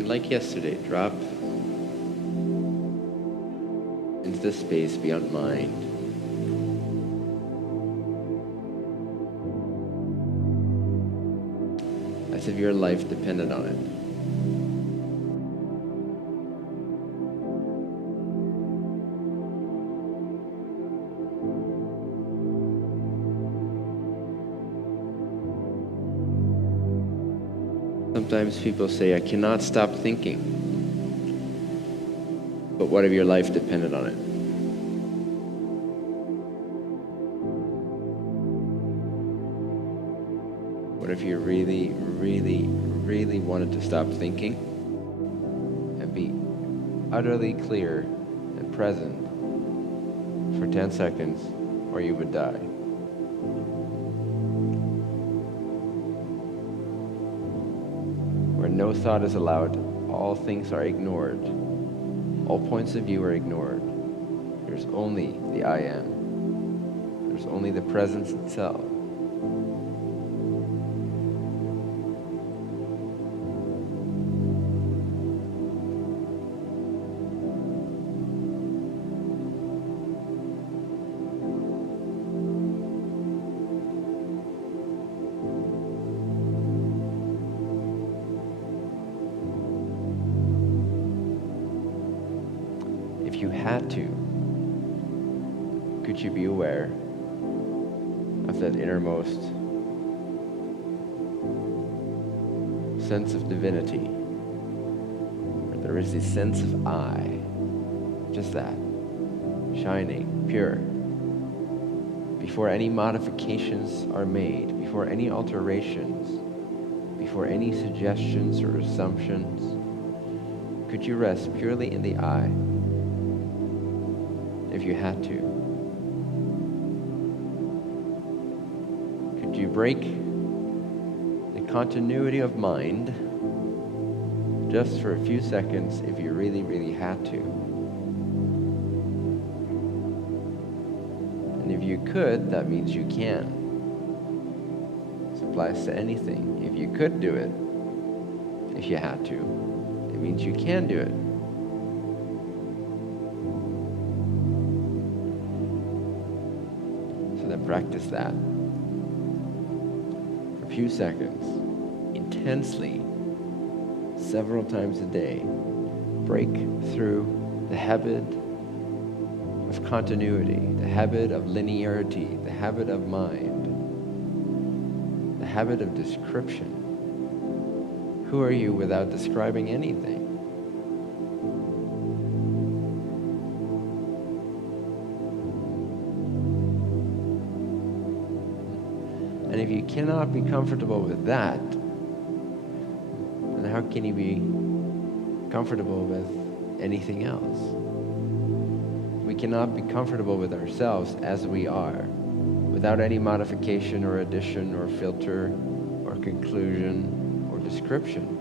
And like yesterday, drop into the space beyond mind. As if your life depended on it. Sometimes people say, I cannot stop thinking. But what if your life depended on it? What if you really, really, really wanted to stop thinking and be utterly clear and present for 10 seconds, or you would die? Where no thought is allowed, all things are ignored. All points of view are ignored. There's only the I am. There's only the presence itself. If you had to, could you be aware of that innermost sense of divinity? Where there is this sense of I, just that, shining, pure. Before any modifications are made, before any alterations, before any suggestions or assumptions, could you rest purely in the I? If you had to, could you break the continuity of mind just for a few seconds if you really, really had to? And if you could, that means you can. This applies to anything. If you could do it, if you had to, it means you can do it. Then practice that for a few seconds, intensely, several times a day. Break through the habit of continuity, the habit of linearity, the habit of mind, the habit of description. Who are you without describing anything? And if you cannot be comfortable with that, then how can you be comfortable with anything else? We cannot be comfortable with ourselves as we are, without any modification or addition or filter or conclusion or description.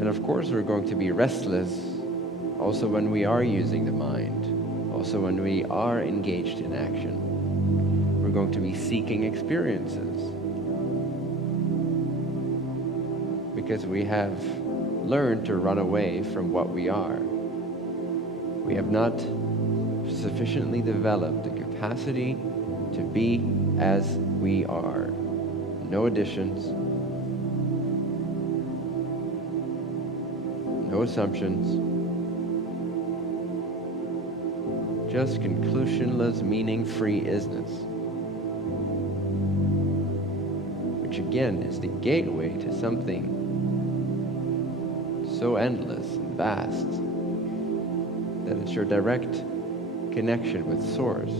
And of course we're going to be restless also when we are using the mind, also when we are engaged in action. We're going to be seeking experiences because we have learned to run away from what we are. We have not sufficiently developed the capacity to be as we are. No additions, no assumptions, just conclusionless, meaning-free isness. Which again is the gateway to something so endless and vast that it's your direct connection with Source.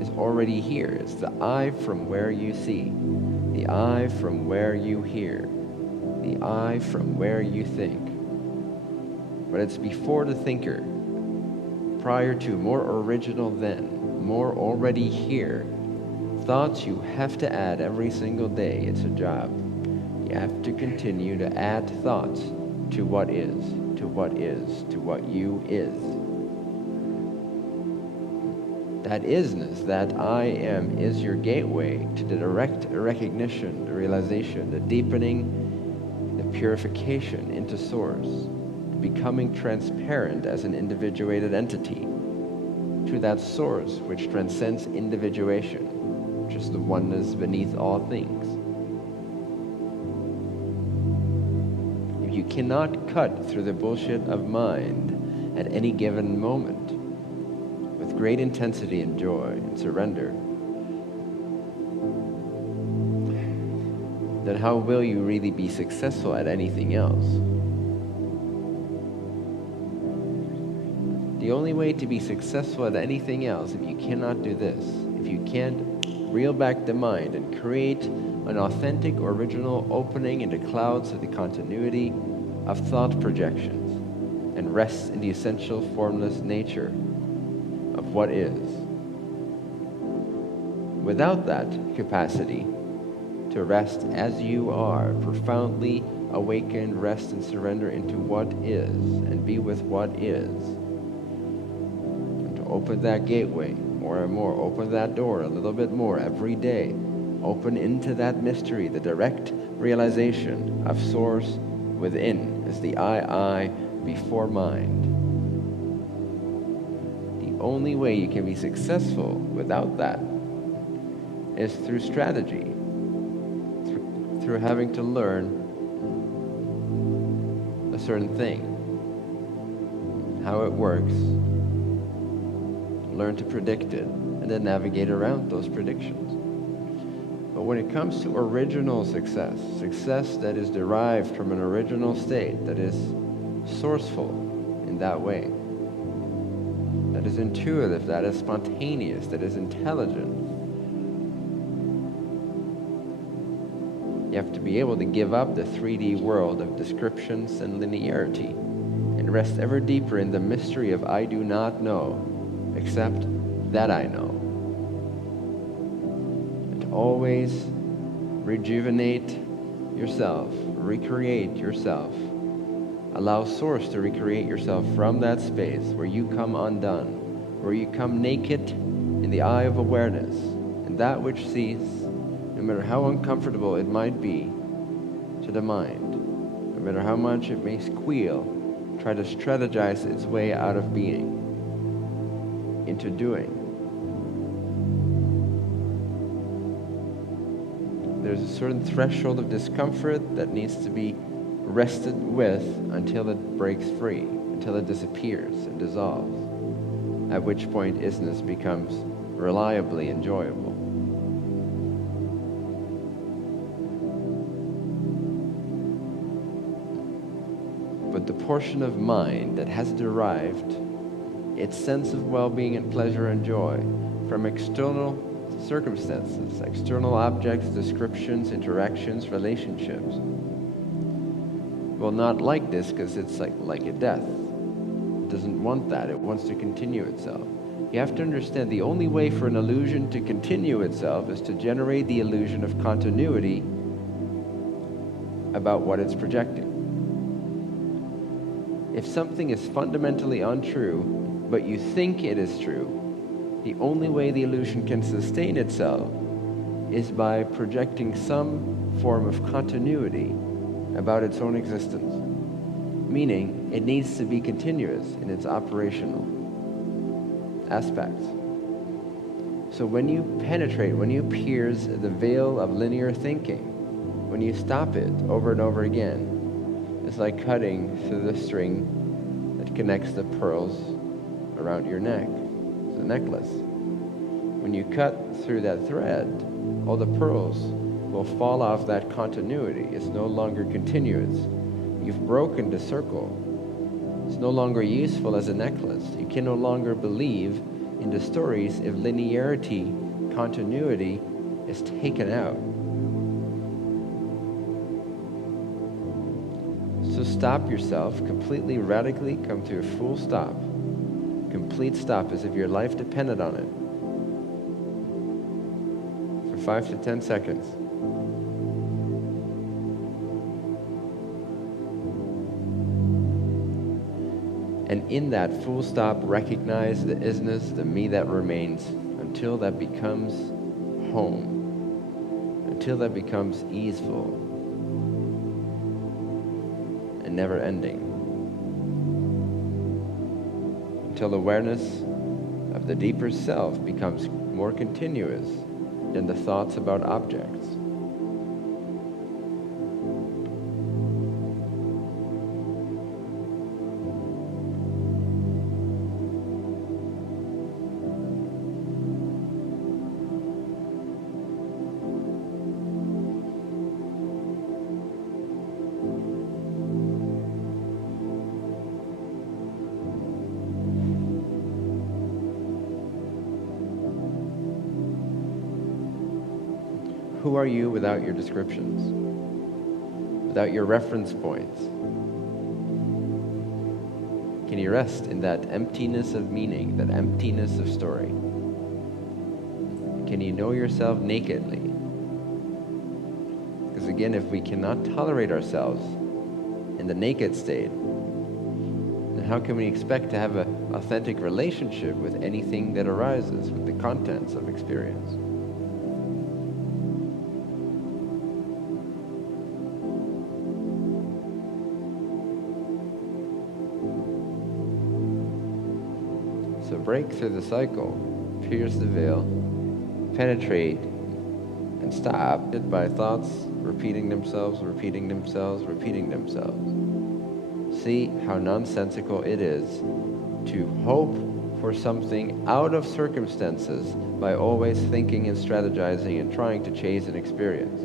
It's already here. It's the I from where you see, the I from where you hear, the I from where you think. But it's before the thinker, prior to, more original than, more already here. Thoughts you have to add every single day. It's a job. You have to continue to add thoughts to what is, to what is, to what you is. That isness, that I am, is your gateway to the direct recognition, the realization, the deepening, the purification into Source, to becoming transparent as an individuated entity, to that Source which transcends individuation, which is the oneness beneath all things. If you cannot cut through the bullshit of mind at any given moment with great intensity and joy and surrender, then how will you really be successful at anything else? The only way to be successful at anything else, if you cannot do this, if you can't reel back the mind and create an authentic, original opening into clouds of the continuity of thought projections and rest in the essential formless nature of what is. Without that capacity to rest as you are, profoundly awakened, rest and surrender into what is and be with what is, and to open that gateway more and more, open that door a little bit more every day, open into that mystery, the direct realization of Source within as the I before mind. The only way you can be successful without that is through strategy, through having to learn a certain thing, how it works, learn to predict it, and then navigate around those predictions. But when it comes to original success, success that is derived from an original state, that is sourceful in that way, that is intuitive, that is spontaneous, that is intelligent, you have to be able to give up the 3D world of descriptions and linearity and rest ever deeper in the mystery of I do not know, except that I know. And to always rejuvenate yourself, recreate yourself. Allow Source to recreate yourself from that space where you come undone, where you come naked in the eye of awareness, and that which sees, no matter how uncomfortable it might be to the mind, no matter how much it may squeal, try to strategize its way out of being into doing. There's a certain threshold of discomfort that needs to be rested with until it breaks free, until it disappears and dissolves, at which point isness becomes reliably enjoyable. But the portion of mind that has derived its sense of well-being and pleasure and joy from external circumstances, external objects, descriptions, interactions, relationships, will not like this because it's like a death. It doesn't want that. It wants to continue itself. You have to understand the only way for an illusion to continue itself is to generate the illusion of continuity about what it's projecting. If something is fundamentally untrue, but you think it is true, the only way the illusion can sustain itself is by projecting some form of continuity about its own existence, meaning it needs to be continuous in its operational aspects. So when you penetrate, when you pierce the veil of linear thinking, when you stop it over and over again, it's like cutting through the string that connects the pearls around your neck. It's a necklace. When you cut through that thread, all the pearls will fall off that continuity. It's no longer continuous. You've broken the circle. It's no longer useful as a necklace. You can no longer believe in the stories if linearity, continuity is taken out. So stop yourself, completely, radically come to a full stop. Complete stop as if your life depended on it. For 5 to 10 seconds. And in that full stop, recognize the isness, the me that remains, until that becomes home, until that becomes easeful. and never ending, until awareness of the deeper self becomes more continuous than the thoughts about objects. Who are you without your descriptions? Without your reference points? Can you rest in that emptiness of meaning, that emptiness of story? Can you know yourself nakedly? Because again, if we cannot tolerate ourselves in the naked state, then how can we expect to have an authentic relationship with anything that arises, with the contents of experience? So break through the cycle, pierce the veil, penetrate, and stop it by thoughts repeating themselves, repeating themselves, repeating themselves. See how nonsensical it is to hope for something out of circumstances by always thinking and strategizing and trying to chase an experience.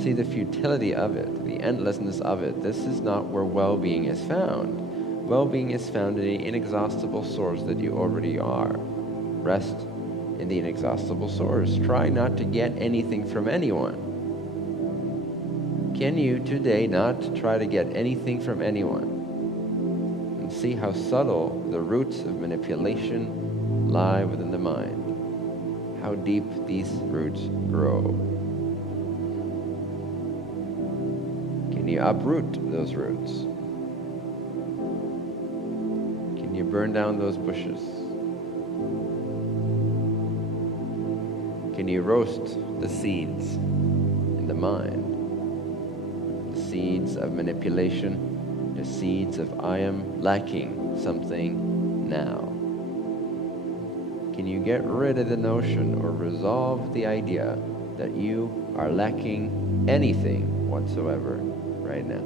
See the futility of it, the endlessness of it. This is not where well-being is found. Well-being is found in the inexhaustible source that you already are. Rest in the inexhaustible source. Try not to get anything from anyone. Can you today not try to get anything from anyone? And see how subtle the roots of manipulation lie within the mind. How deep these roots grow. Can you uproot those roots? You burn down those bushes. Can you roast the seeds in the mind? The seeds of manipulation, the seeds of I am lacking something now. Can you get rid of the notion or resolve the idea that you are lacking anything whatsoever right now?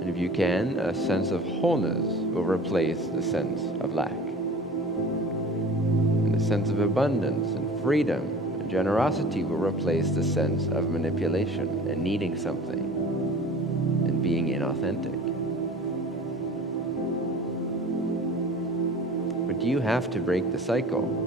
And if you can, a sense of wholeness will replace the sense of lack. And the sense of abundance and freedom and generosity will replace the sense of manipulation and needing something and being inauthentic. But you have to break the cycle.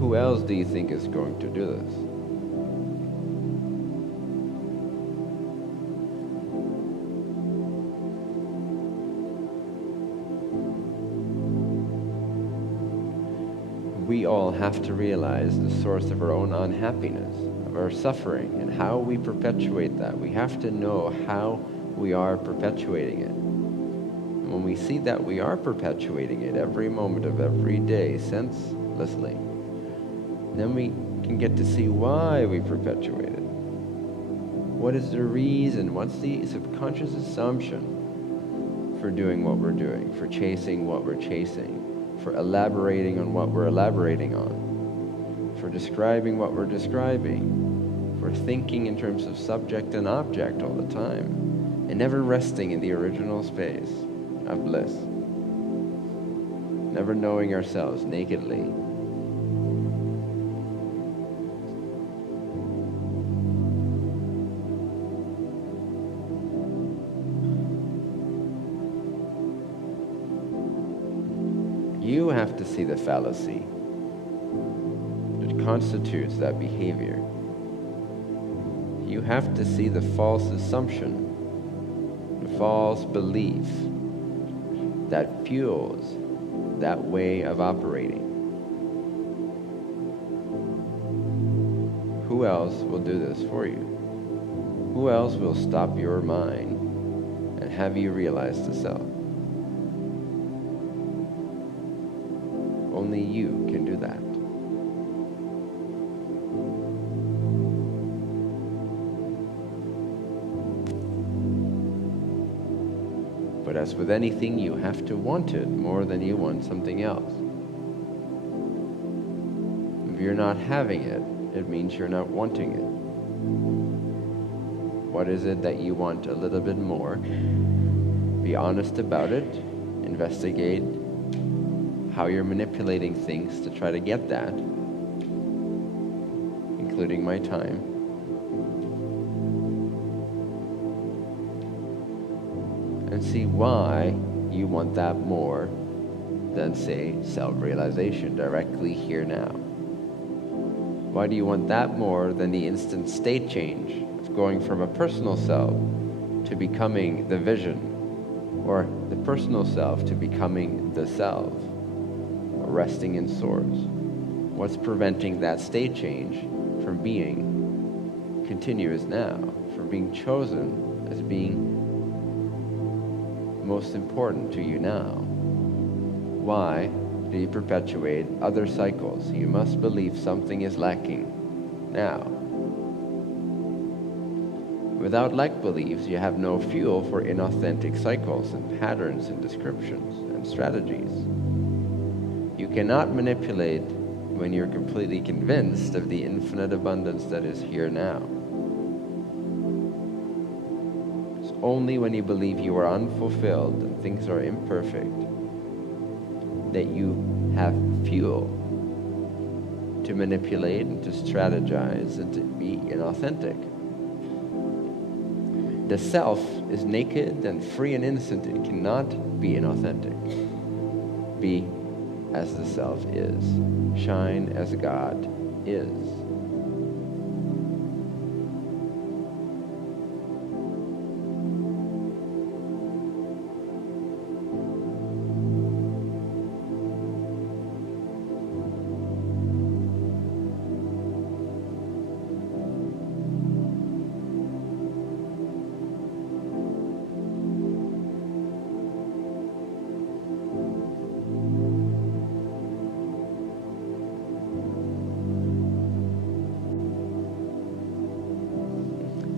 Who else do you think is going to do this? We all have to realize the source of our own unhappiness, of our suffering, and how we perpetuate that. We have to know how we are perpetuating it. And when we see that we are perpetuating it every moment of every day, senselessly, then we can get to see why we perpetuate it. What is the reason? What's the subconscious assumption for doing what we're doing, for chasing what we're chasing, for elaborating on what we're elaborating on, for describing what we're describing, for thinking in terms of subject and object all the time, and never resting in the original space of bliss, never knowing ourselves nakedly. You have to see the fallacy that constitutes that behavior. You have to see the false assumption, the false belief that fuels that way of operating. who else will do this for you? Who else will stop your mind and have you realize the self? Only you can do that. But as with anything, you have to want it more than you want something else. If you're not having it, it means you're not wanting it. What is it that you want a little bit more? Be honest about it. Investigate how you're manipulating things to try to get that, including my time. And see why you want that more than, say, self-realization directly here now. Why do you want that more than the instant state change of going from a personal self to becoming the vision, or the personal self to becoming the self, or resting in source? What's preventing that state change from being continuous now, from being chosen as being most important to you now? Why do you perpetuate other cycles? You must believe something is lacking now. Without lack beliefs, you have no fuel for inauthentic cycles and patterns and descriptions and strategies. You cannot manipulate when you're completely convinced of the infinite abundance that is here now. It's only when you believe you are unfulfilled and things are imperfect that you have fuel to manipulate and to strategize and to be inauthentic. The self is naked and free and innocent. It cannot be inauthentic. Be as the self is. Shine as God is.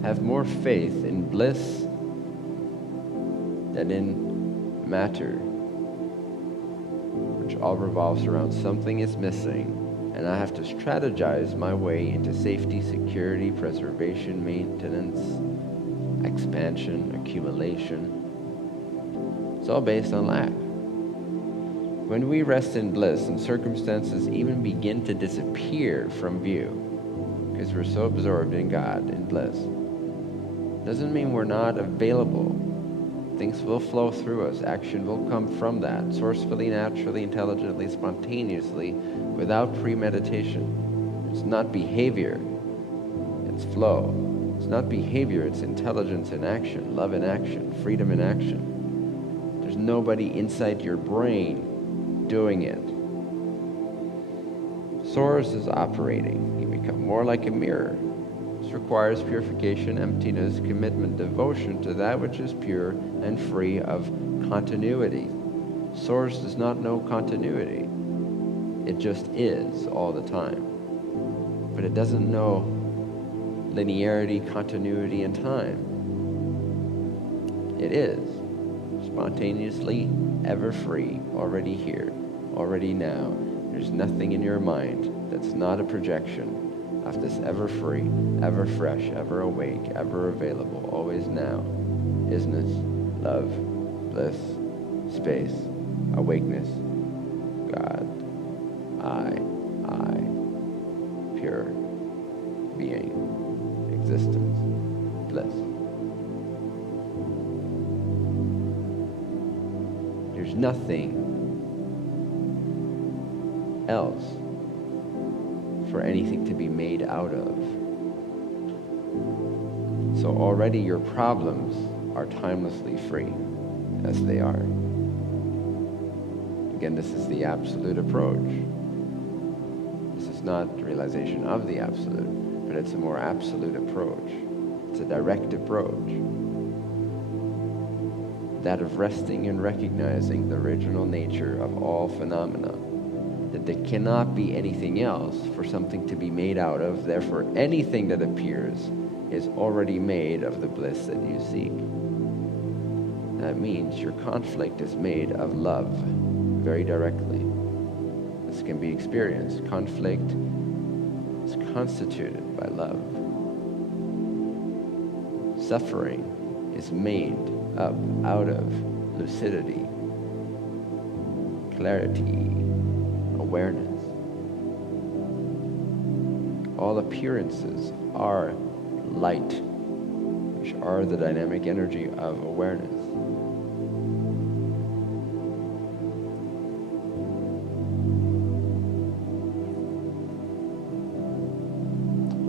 Have more faith in bliss than in matter, which all revolves around something is missing, and I have to strategize my way into safety, security, preservation, maintenance, expansion, accumulation. It's all based on lack. When we rest in bliss and circumstances even begin to disappear from view, because we're so absorbed in God, in bliss, doesn't mean we're not available. Things will flow through us. Action will come from that, sourcefully, naturally, intelligently, spontaneously, without premeditation. It's not behavior, it's flow. It's not behavior, it's intelligence in action, love in action, freedom in action. There's nobody inside your brain doing it. Source is operating. You become more like a mirror. This requires purification, emptiness, commitment, devotion to that which is pure and free of continuity. Source does not know continuity. It just is all the time. But it doesn't know linearity, continuity, and time. It is spontaneously, ever free, already here, already now. There's nothing in your mind that's not a projection of this ever free, ever fresh, ever awake, ever available, always now. Isness, love, bliss, space, awakeness, God, I, pure being, existence, bliss. There's nothing else for anything to be made out of. So already your problems are timelessly free, as they are. Again, this is the absolute approach. This is not the realization of the absolute, but it's a more absolute approach. It's a direct approach. That of resting and recognizing the original nature of all phenomena. That there cannot be anything else for something to be made out of, therefore anything that appears is already made of the bliss that you seek. That means your conflict is made of love, very directly. This can be experienced. Conflict is constituted by love. Suffering is made up out of lucidity, clarity, awareness. All appearances are light, which are the dynamic energy of awareness.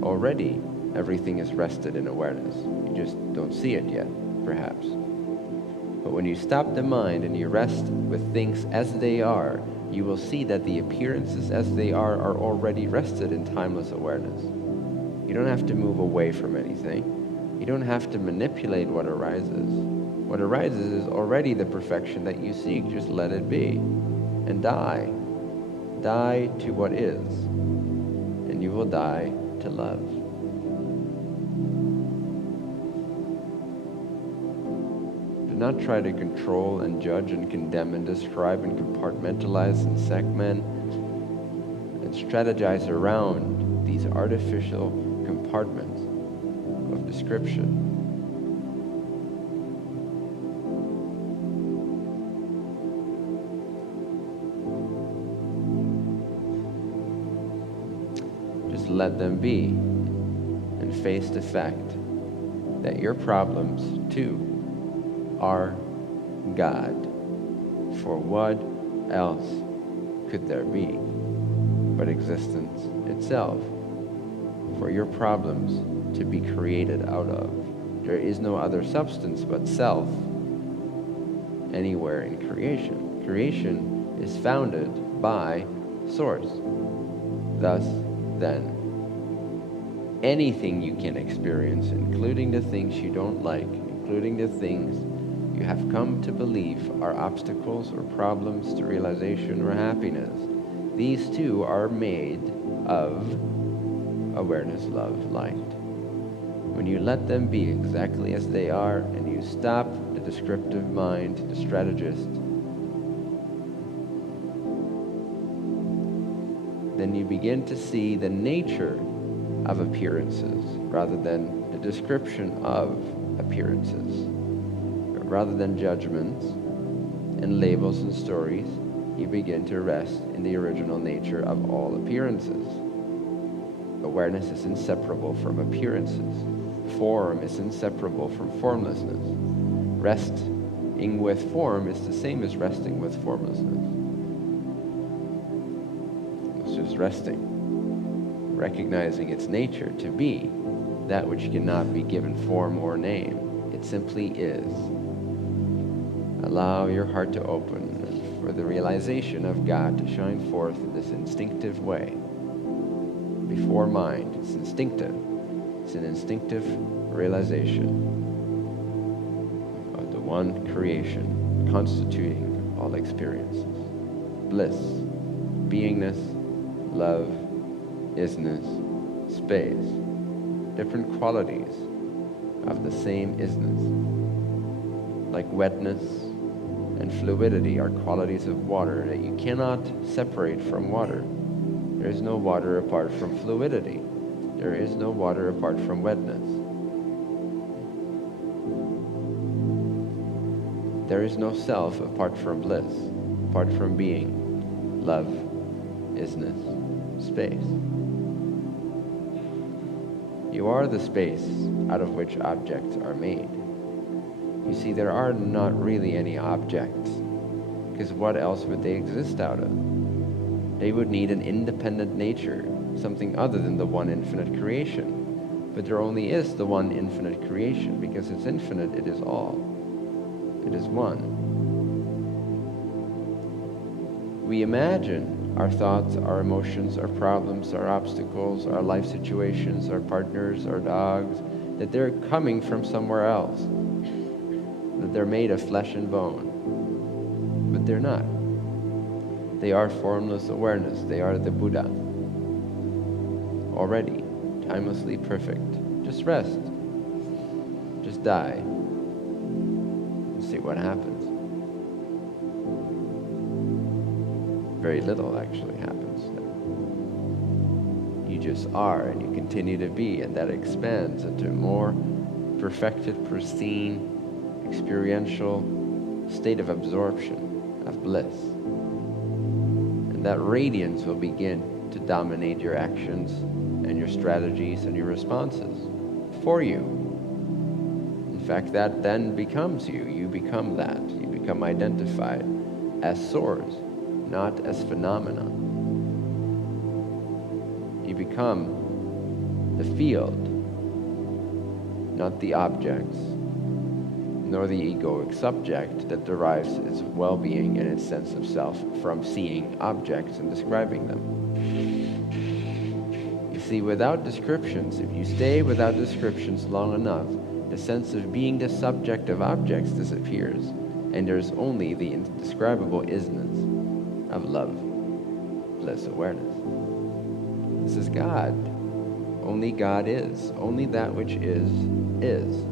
Already, everything is rested in awareness. You just don't see it yet, perhaps. But when you stop the mind and you rest with things as they are, you will see that the appearances as they are already rested in timeless awareness. You don't have to move away from anything. You don't have to manipulate what arises. What arises is already the perfection that you seek. Just let it be. And die. Die to what is. And you will die to love. Do not try to control and judge and condemn and describe and compartmentalize and segment and strategize around these artificial compartments of description. Just let them be and face the fact that your problems too are God. For what else could there be but existence itself? For your problems to be created out of. There is no other substance but self anywhere in creation. Creation is founded by Source. Thus, then, anything you can experience, including the things you don't like, including the things you have come to believe are obstacles or problems to realization or happiness, these too are made of awareness, love, light. When you let them be exactly as they are and you stop the descriptive mind, the strategist, then you begin to see the nature of appearances rather than the description of appearances. Rather than judgments and labels and stories, you begin to rest in the original nature of all appearances. Awareness is inseparable from appearances. Form is inseparable from formlessness. Resting with form is the same as resting with formlessness. It's just resting, recognizing its nature to be that which cannot be given form or name. It simply is. Allow your heart to open for the realization of God to shine forth in this instinctive way. Before mind, it's instinctive. It's an instinctive realization of the one creation constituting all experiences. Bliss, beingness, love, isness, space. Different qualities of the same isness. Like wetness and fluidity are qualities of water that you cannot separate from water. There is no water apart from fluidity. There is no water apart from wetness. There is no self apart from bliss, apart from being, love, isness, space. You are the space out of which objects are made. You see, there are not really any objects, because what else would they exist out of? They would need an independent nature, something other than the one infinite creation. But there only is the one infinite creation, because it's infinite, it is all. It is one. We imagine our thoughts, our emotions, our problems, our obstacles, our life situations, our partners, our dogs, that they're coming from somewhere else, that they're made of flesh and bone. But they're not. They are formless awareness. They are the Buddha. Already, timelessly perfect. Just rest. Just die. And see what happens. Very little actually happens. You just are, and you continue to be, and that expands into more perfected, pristine, experiential state of absorption, of bliss. And that radiance will begin to dominate your actions and your strategies and your responses for you. In fact, that then becomes you. You become that. You become identified as source, not as phenomena. You become the field, not the objects, nor the egoic subject that derives its well-being and its sense of self from seeing objects and describing them. You see, without descriptions, if you stay without descriptions long enough, the sense of being the subject of objects disappears, and there's only the indescribable isness of love, bliss, awareness. This is God. Only God is. Only that which is, is.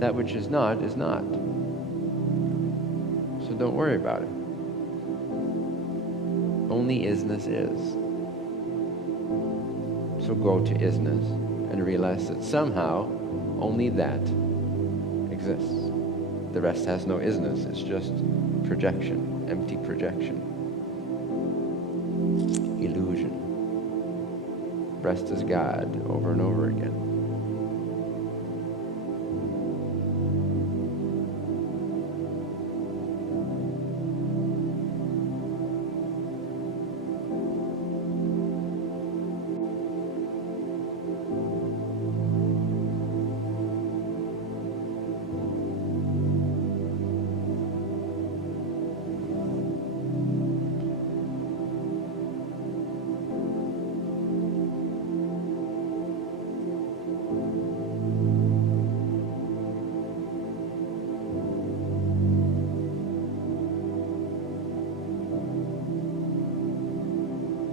That which is not, is not. So don't worry about it. Only isness is. So go to isness and realize that somehow only that exists. The rest has no isness. It's just projection, empty projection. Illusion. Rest is God over and over again.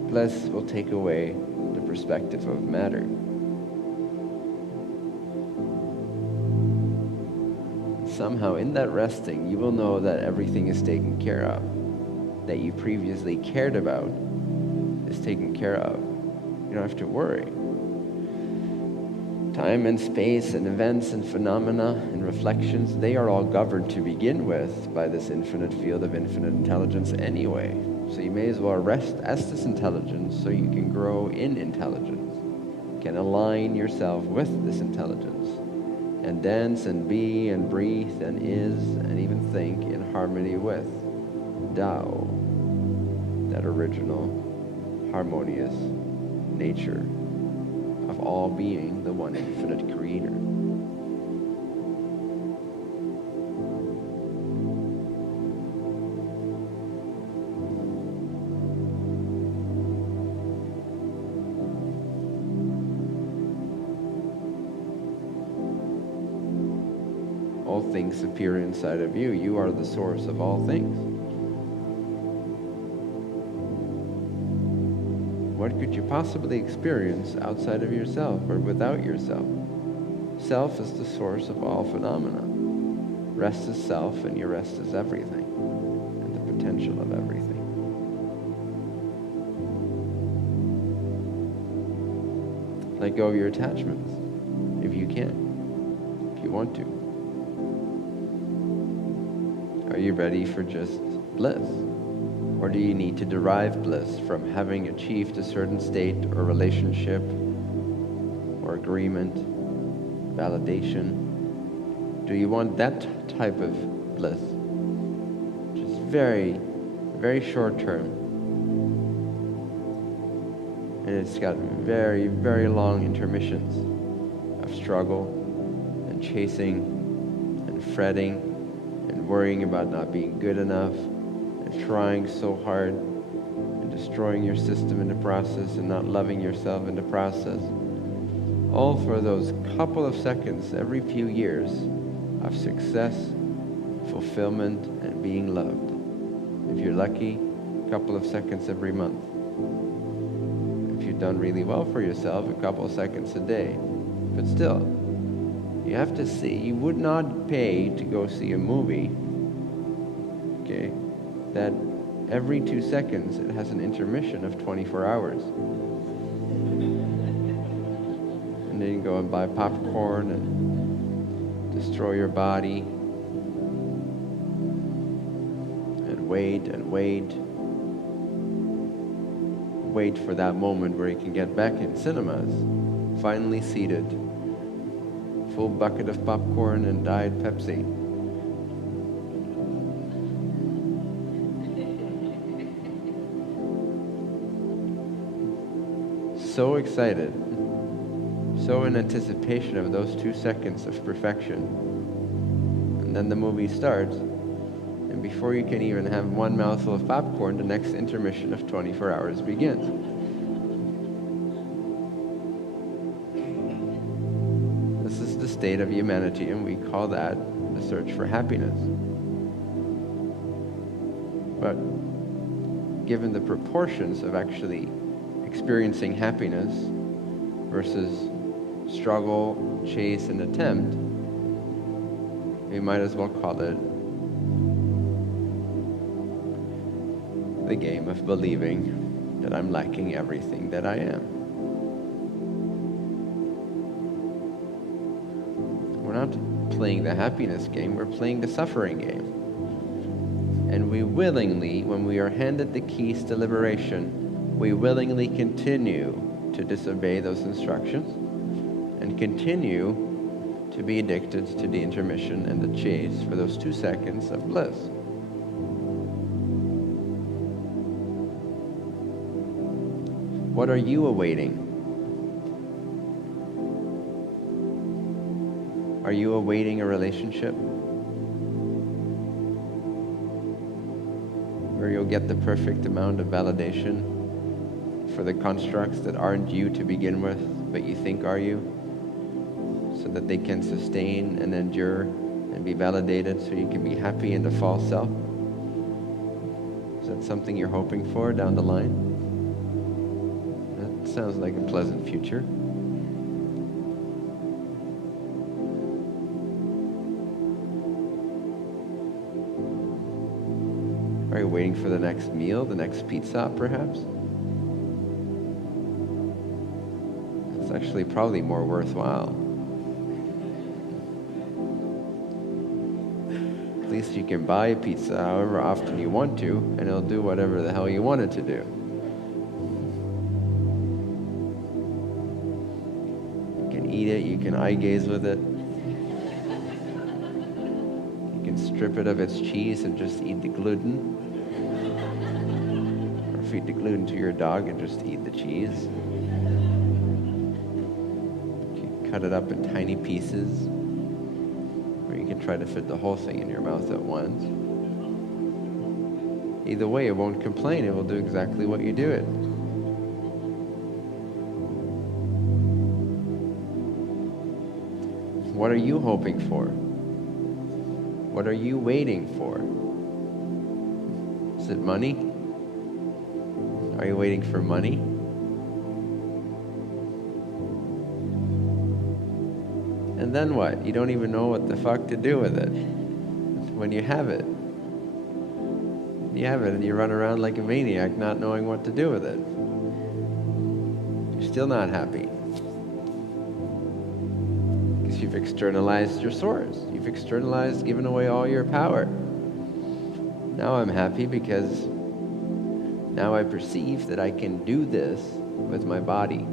Bliss will take away the perspective of matter. Somehow in that resting, you will know that everything is taken care of, that you previously cared about is taken care of. You don't have to worry. Time and space and events and phenomena and reflections, they are all governed to begin with by this infinite field of infinite intelligence anyway. So you may as well rest as this intelligence so you can grow in intelligence. You can align yourself with this intelligence and dance and be and breathe and is and even think in harmony with Tao, that original, harmonious nature of all being, the one infinite creator. All things appear inside of you. You are the source of all things. What could you possibly experience outside of yourself or without yourself? Self is the source of all phenomena. Rest is self, and your rest is everything, and the potential of everything. Let go of your attachments, if you can, if you want to. Are you ready for just bliss? Or do you need to derive bliss from having achieved a certain state or relationship or agreement, validation? Do you want that type of bliss? Just very, very short term. And it's got very, very long intermissions of struggle and chasing and fretting and worrying about not being good enough and trying so hard and destroying your system in the process and not loving yourself in the process. All for those couple of seconds every few years of success, fulfillment, and being loved. If you're lucky, a couple of seconds every month. If you've done really well for yourself, a couple of seconds a day. But still, you have to see, you would not pay to go see a movie, okay, that every 2 seconds it has an intermission of 24 hours. And then you go and buy popcorn and destroy your body and wait for that moment where you can get back in cinemas, finally seated, full bucket of popcorn and Diet Pepsi. So excited, so in anticipation of those 2 seconds of perfection. And then the movie starts, and before you can even have one mouthful of popcorn, the next intermission of 24 hours begins. This is the state of humanity, and we call that the search for happiness. But given the proportions of actually experiencing happiness versus struggle, chase, and attempt, we might as well call it the game of believing that I'm lacking everything that I am. We're not playing the happiness game, we're playing the suffering game. And we willingly, when we are handed the keys to liberation, we willingly continue to disobey those instructions and continue to be addicted to the intermission and the chase for those 2 seconds of bliss. What are you awaiting? Are you awaiting a relationship where you'll get the perfect amount of validation for the constructs that aren't you to begin with, but you think are you, so that they can sustain and endure and be validated so you can be happy in the false self? Is that something you're hoping for down the line? That sounds like a pleasant future. Are you waiting for the next meal, the next pizza, perhaps? It's actually probably more worthwhile. At least you can buy a pizza however often you want to, and it'll do whatever the hell you want it to do. You can eat it, you can eye gaze with it. You can strip it of its cheese and just eat the gluten. Or feed the gluten to your dog and just eat the cheese. You can cut it up in tiny pieces. You can try to fit the whole thing in your mouth at once. Either way, it won't complain. It will do exactly what you do it. What are you hoping for? What are you waiting for? Is it money? Are you waiting for money? And then what? You don't even know what the fuck to do with it. When you have it. You have it and you run around like a maniac not knowing what to do with it. You're still not happy. Because you've externalized your source. You've externalized, given away all your power. Now I'm happy because now I perceive that I can do this with my body.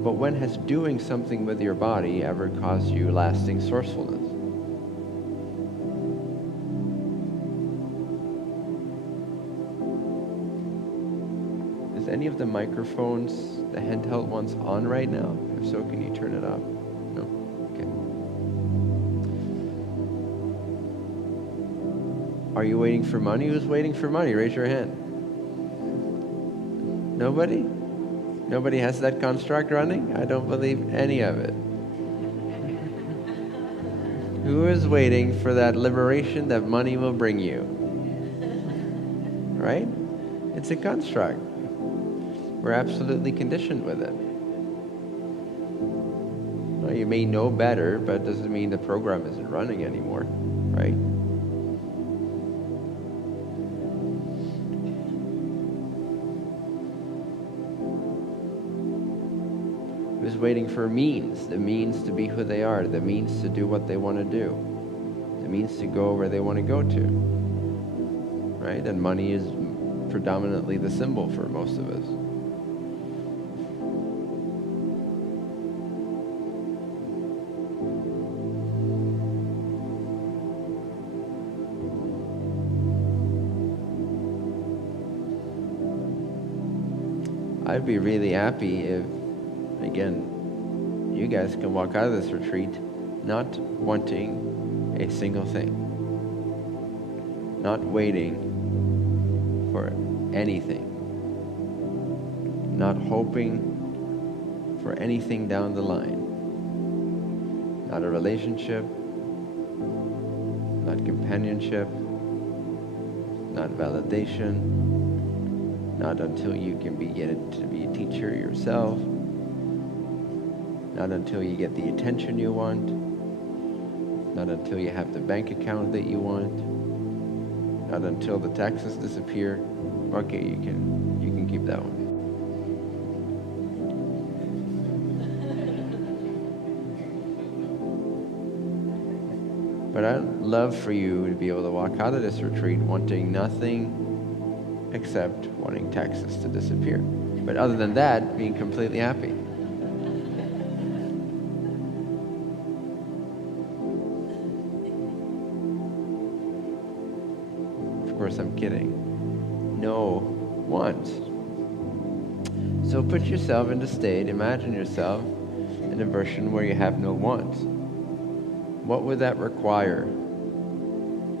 But when has doing something with your body ever caused you lasting sourcefulness? Is any of the microphones, the handheld ones, on right now? If so, can you turn it up? No? Okay. Are you waiting for money? Who's waiting for money? Raise your hand. Nobody? Nobody has that construct running? I don't believe any of it. Who is waiting for that liberation that money will bring you? Right? It's a construct. We're absolutely conditioned with it. Well, you may know better, but it doesn't mean the program isn't running anymore, right? Who's waiting for means, the means to be who they are, the means to do what they want to do, the means to go where they want to go to, right? And money is predominantly the symbol for most of us. I'd be really happy if, again, you guys can walk out of this retreat not wanting a single thing, not waiting for anything, not hoping for anything down the line, not a relationship, not companionship, not validation, not until you can begin to be a teacher yourself, not until you get the attention you want, not until you have the bank account that you want, not until the taxes disappear. Okay, you can keep that one. But I'd love for you to be able to walk out of this retreat wanting nothing except wanting taxes to disappear. But other than that, being completely happy. Of course, I'm kidding. No wants. So put yourself in the state, imagine yourself in a version where you have no wants. What would that require?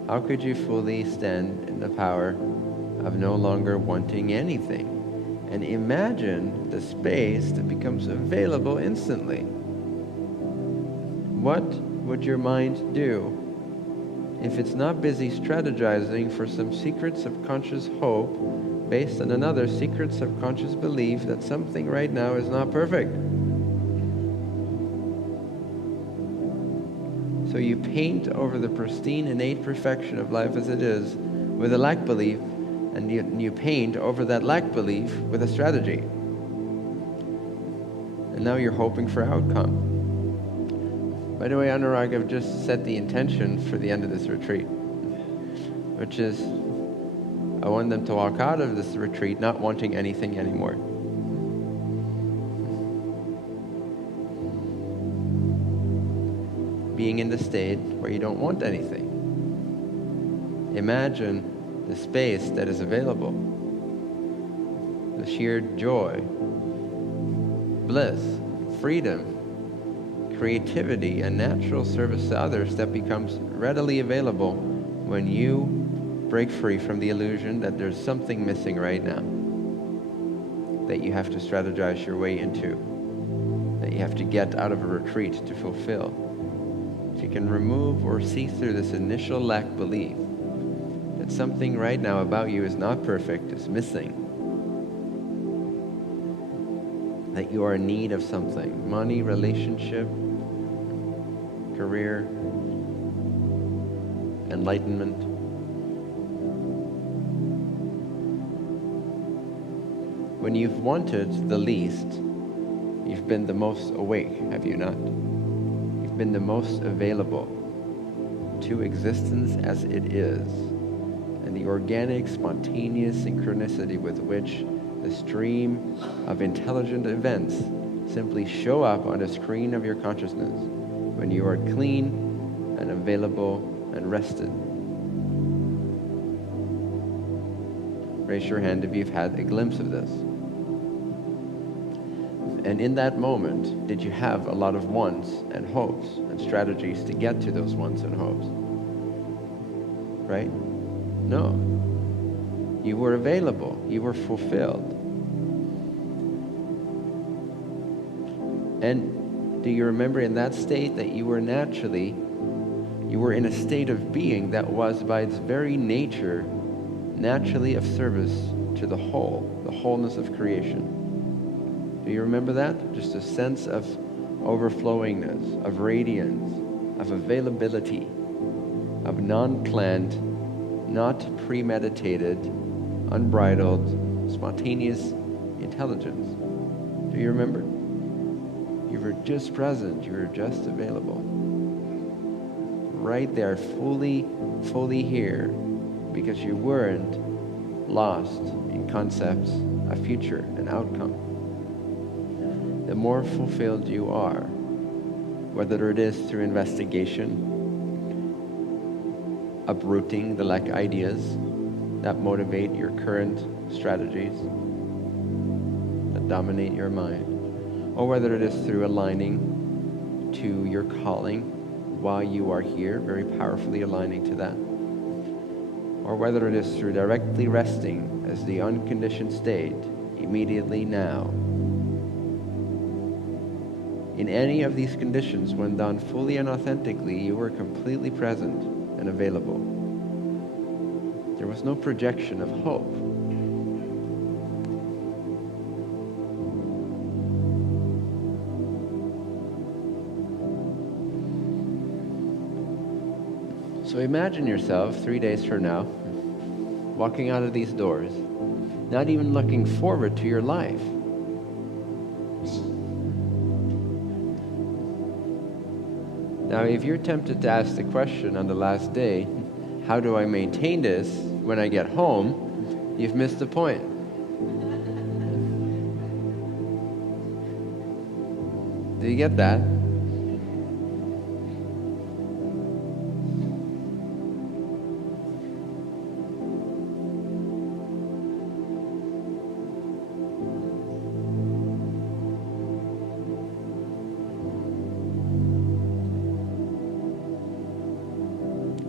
How could you fully stand in the power of no longer wanting anything? And imagine the space that becomes available instantly. What would your mind do if it's not busy strategizing for some secret subconscious hope based on another secret subconscious belief that something right now is not perfect? So you paint over the pristine innate perfection of life as it is with a lack belief, and you paint over that lack belief with a strategy. And now you're hoping for outcome. By the way, Anurag, I've just set the intention for the end of this retreat, which is I want them to walk out of this retreat not wanting anything anymore. Being in the state where you don't want anything. Imagine the space that is available, the sheer joy, bliss, freedom, creativity, and natural service to others that becomes readily available when you break free from the illusion that there's something missing right now that you have to strategize your way into, that you have to get out of a retreat to fulfill. If you can remove or see through this initial lack belief that something right now about you is not perfect, is missing, that you are in need of something, money, relationship, career, enlightenment. When you've wanted the least, you've been the most awake, have you not? You've been the most available to existence as it is, and the organic, spontaneous synchronicity with which the stream of intelligent events simply show up on the screen of your consciousness when you are clean and available and rested. Raise your hand if you've had a glimpse of this. And in that moment, did you have a lot of wants and hopes and strategies to get to those wants and hopes? Right? No. You were available. You were fulfilled. And do you remember in that state that you were in a state of being that was by its very nature naturally of service to the wholeness of creation? Do you remember that? Just a sense of overflowingness, of radiance, of availability, of non-planned, not premeditated, unbridled, spontaneous intelligence. Do you remember? You were just present, you were just available. Right there, fully here, because you weren't lost in concepts of future and outcome. The more fulfilled you are, whether it is through investigation, uprooting the lack ideas that motivate your current strategies, that dominate your mind, or whether it is through aligning to your calling while you are here, very powerfully aligning to that, or whether it is through directly resting as the unconditioned state immediately now. In any of these conditions, when done fully and authentically, you were completely present and available. There was no projection of hope. So imagine yourself 3 days from now, walking out of these doors, not even looking forward to your life. Now, if you're tempted to ask the question on the last day, how do I maintain this when I get home? You've missed the point. Do you get that?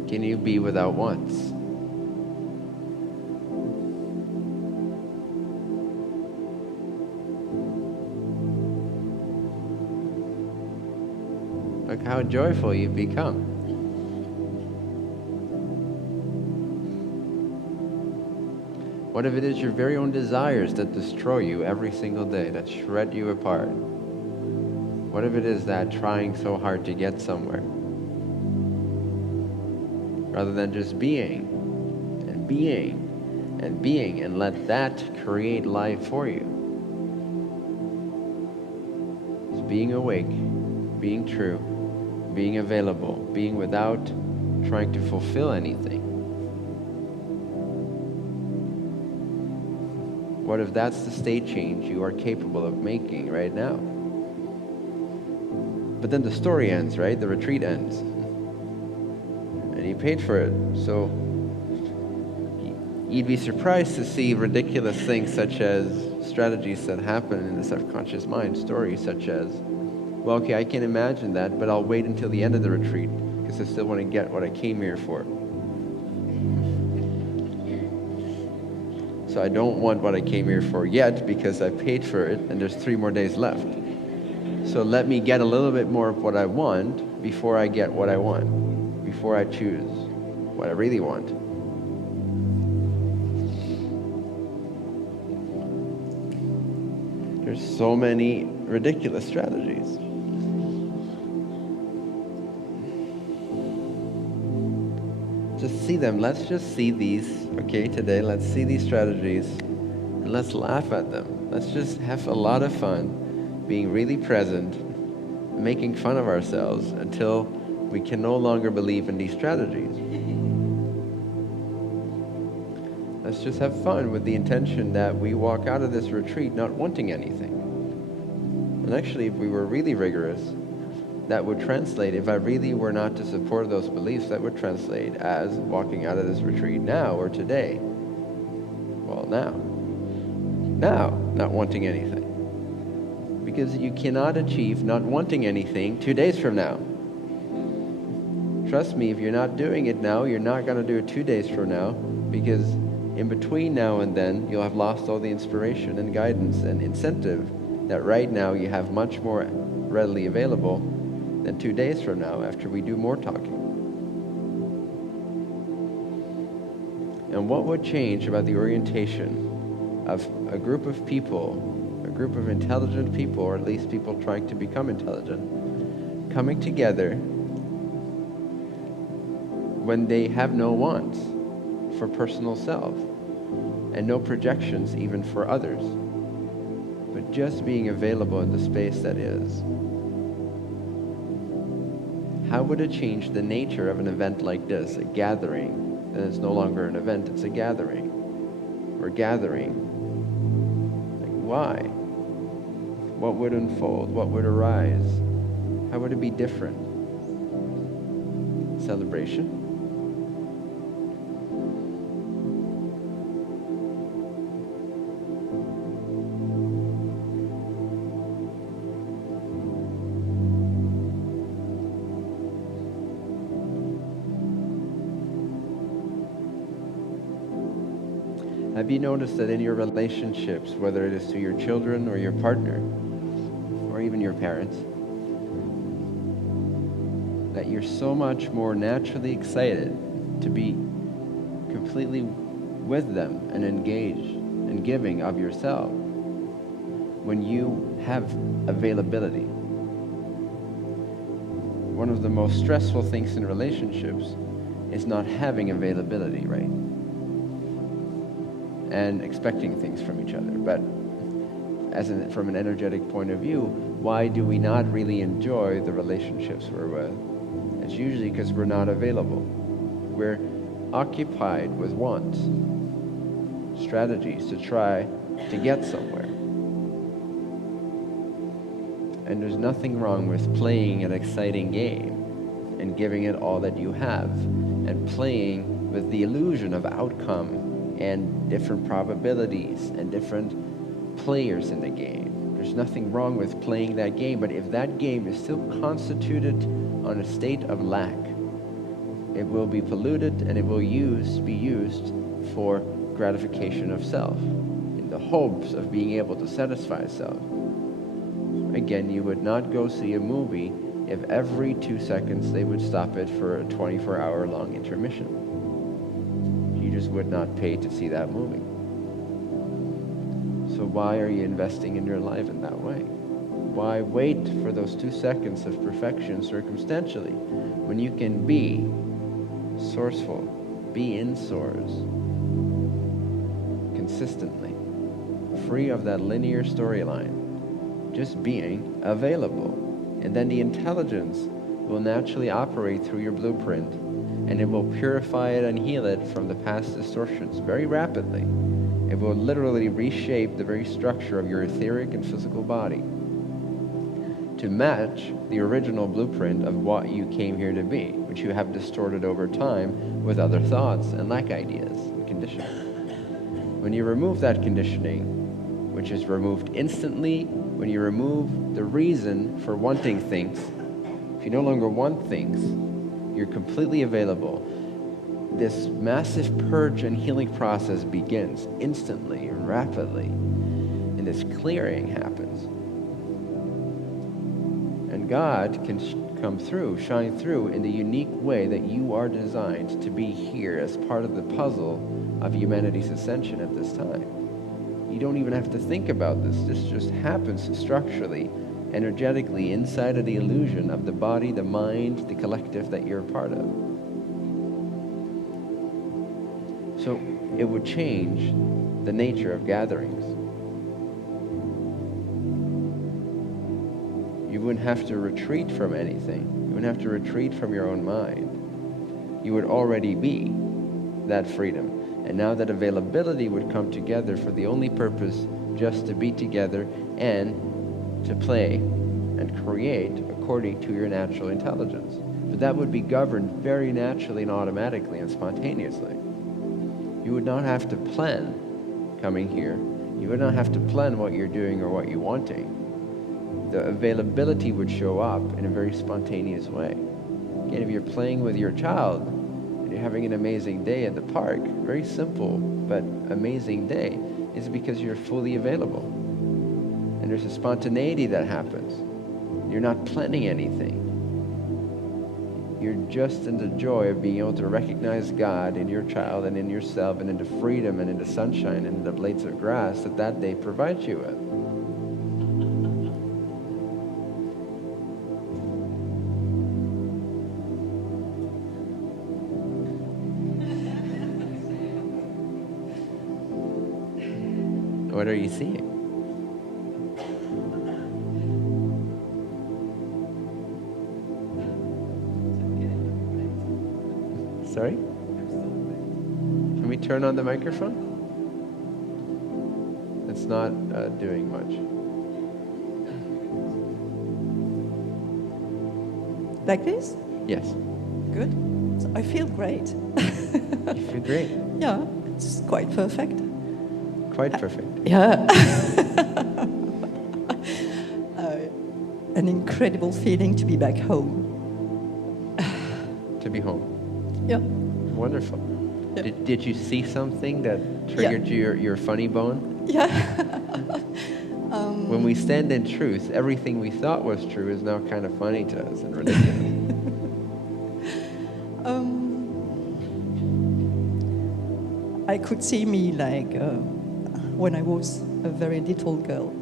Can you be without wants? Look how joyful you've become. What if it is your very own desires that destroy you every single day, that shred you apart? What if it is that trying so hard to get somewhere, rather than just being and being and being, and let that create life for you? It's being awake, being true, being available, being without trying to fulfill anything. What if that's the state change you are capable of making right now? But then the story ends, right? The retreat ends. And you paid for it. So you'd be surprised to see ridiculous things such as strategies that happen in the subconscious mind. Stories such as, well, okay, I can imagine that, but I'll wait until the end of the retreat because I still want to get what I came here for. So I don't want what I came here for yet because I paid for it and there's 3 more days left. So let me get a little bit more of what I want before I get what I want, before I choose what I really want. There's so many ridiculous strategies. Just see them. Let's just see these, okay, today. Let's see these strategies and let's laugh at them. Let's just have a lot of fun being really present, making fun of ourselves until we can no longer believe in these strategies. Let's just have fun with the intention that we walk out of this retreat not wanting anything. And actually, if we were really rigorous, that would translate, if I really were not to support those beliefs, that would translate as walking out of this retreat now or today. Well, now, not wanting anything. Because you cannot achieve not wanting anything 2 days from now. Trust me, if you're not doing it now, you're not going to do it 2 days from now, because in between now and then, you'll have lost all the inspiration and guidance and incentive that right now you have much more readily available than 2 days from now after we do more talking. And what would change about the orientation of a group of people, a group of intelligent people, or at least people trying to become intelligent, coming together when they have no wants for personal self and no projections even for others, but just being available in the space that is? How would it change the nature of an event like this, a gathering? And it's no longer an event, it's a gathering. We're gathering. Like, why? What would unfold? What would arise? How would it be different? Celebration? Have you noticed that in your relationships, whether it is to your children or your partner, or even your parents, that you're so much more naturally excited to be completely with them and engaged and giving of yourself when you have availability? One of the most stressful things in relationships is not having availability, right? And expecting things from each other. But from an energetic point of view, why do we not really enjoy the relationships we're with? It's usually because we're not available. We're occupied with wants, strategies to try to get somewhere. And there's nothing wrong with playing an exciting game and giving it all that you have, and playing with the illusion of outcome and different probabilities and different players in the game. There's nothing wrong with playing that game, but if that game is still constituted on a state of lack, it will be polluted and it will be used for gratification of self, in the hopes of being able to satisfy self. Again, you would not go see a movie if every 2 seconds they would stop it for a 24-hour long intermission. You just would not pay to see that movie. So why are you investing in your life in that way? Why wait for those 2 seconds of perfection circumstantially when you can be sourceful, be in source consistently, free of that linear storyline, just being available? And then the intelligence will naturally operate through your blueprint, and it will purify it and heal it from the past distortions very rapidly. It will literally reshape the very structure of your etheric and physical body to match the original blueprint of what you came here to be, which you have distorted over time with other thoughts and lack ideas and conditioning. When you remove that conditioning, which is removed instantly, when you remove the reason for wanting things, if you no longer want things, you're completely available. This massive purge and healing process begins instantly and rapidly, and this clearing happens. And God can come through, shine through in the unique way that you are designed to be here as part of the puzzle of humanity's ascension at this time. You don't even have to think about this. This just happens structurally, energetically, inside of the illusion of the body, the mind, the collective that you're a part of. So it would change the nature of gatherings. You wouldn't have to retreat from anything. You wouldn't have to retreat from your own mind. You would already be that freedom. And now that availability would come together for the only purpose just to be together and to play and create according to your natural intelligence. But that would be governed very naturally and automatically and spontaneously. You would not have to plan coming here. You would not have to plan what you're doing or what you're wanting. The availability would show up in a very spontaneous way. Again, if you're playing with your child and you're having an amazing day at the park, very simple but amazing day, is because you're fully available. And there's a spontaneity that happens. You're not planning anything. You're just in the joy of being able to recognize God in your child and in yourself and in the freedom and in the sunshine and in the blades of grass that day provides you with. What are you seeing? Sorry? Can we turn on the microphone? It's not doing much. Like this? Yes. Good. So I feel great. You feel great. Yeah, it's quite perfect. Quite perfect. Yeah. An incredible feeling to be back home. To be home. Yeah. Wonderful. Yeah. Did you see something that triggered your funny bone? Yeah. When we stand in truth, everything we thought was true is now kind of funny to us and ridiculous. I could see me like when I was a very little girl,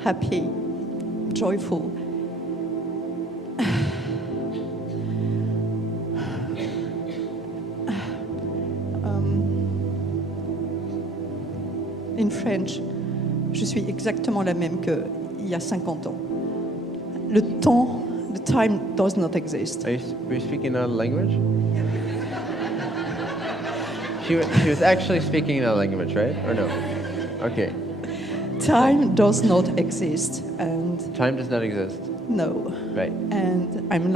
happy, joyful. In French, je suis exactement la même que il y a 50 ans. Le temps, the time does not exist. Are you speaking another language? She was actually speaking another language, right? Or no? Okay. Time does not exist, and Time does not exist. no. Right. And I'm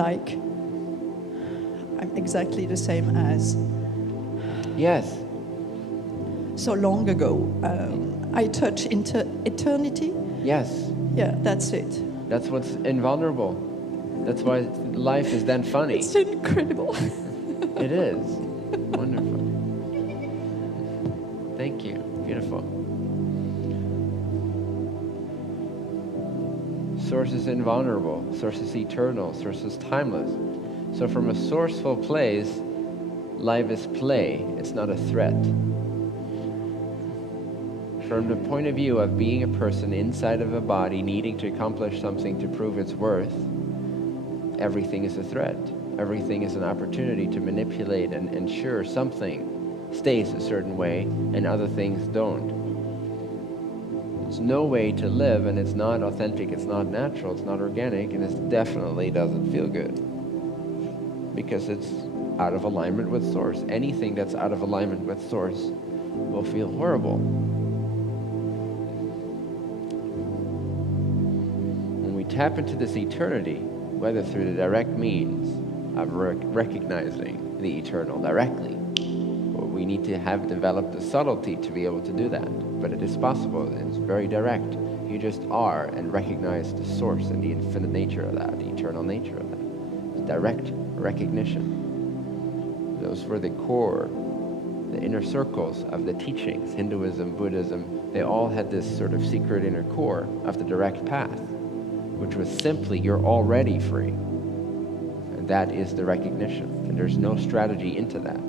exactly the same as Yes. so long ago. I touch into eternity. Yes. Yeah, that's it. That's what's invulnerable. That's why life is then funny. It's incredible. It is. Wonderful. Thank you. Beautiful. Source is invulnerable. Source is eternal. Source is timeless. So from a sourceful place, life is play. It's not a threat. From the point of view of being a person inside of a body needing to accomplish something to prove its worth, everything is a threat. Everything is an opportunity to manipulate and ensure something stays a certain way and other things don't. There's no way to live, and it's not authentic, it's not natural, it's not organic, and it definitely doesn't feel good because it's out of alignment with source. Anything that's out of alignment with source will feel horrible. When we tap into this eternity, whether through the direct means of recognizing the eternal directly, or we need to have developed the subtlety to be able to do that. But it is possible, it's very direct. You just are and recognize the source and the infinite nature of that, the eternal nature of that. It's direct recognition. Those were the core, the inner circles of the teachings, Hinduism, Buddhism. They all had this sort of secret inner core of the direct path, which was simply, you're already free. And that is the recognition. And there's no strategy into that.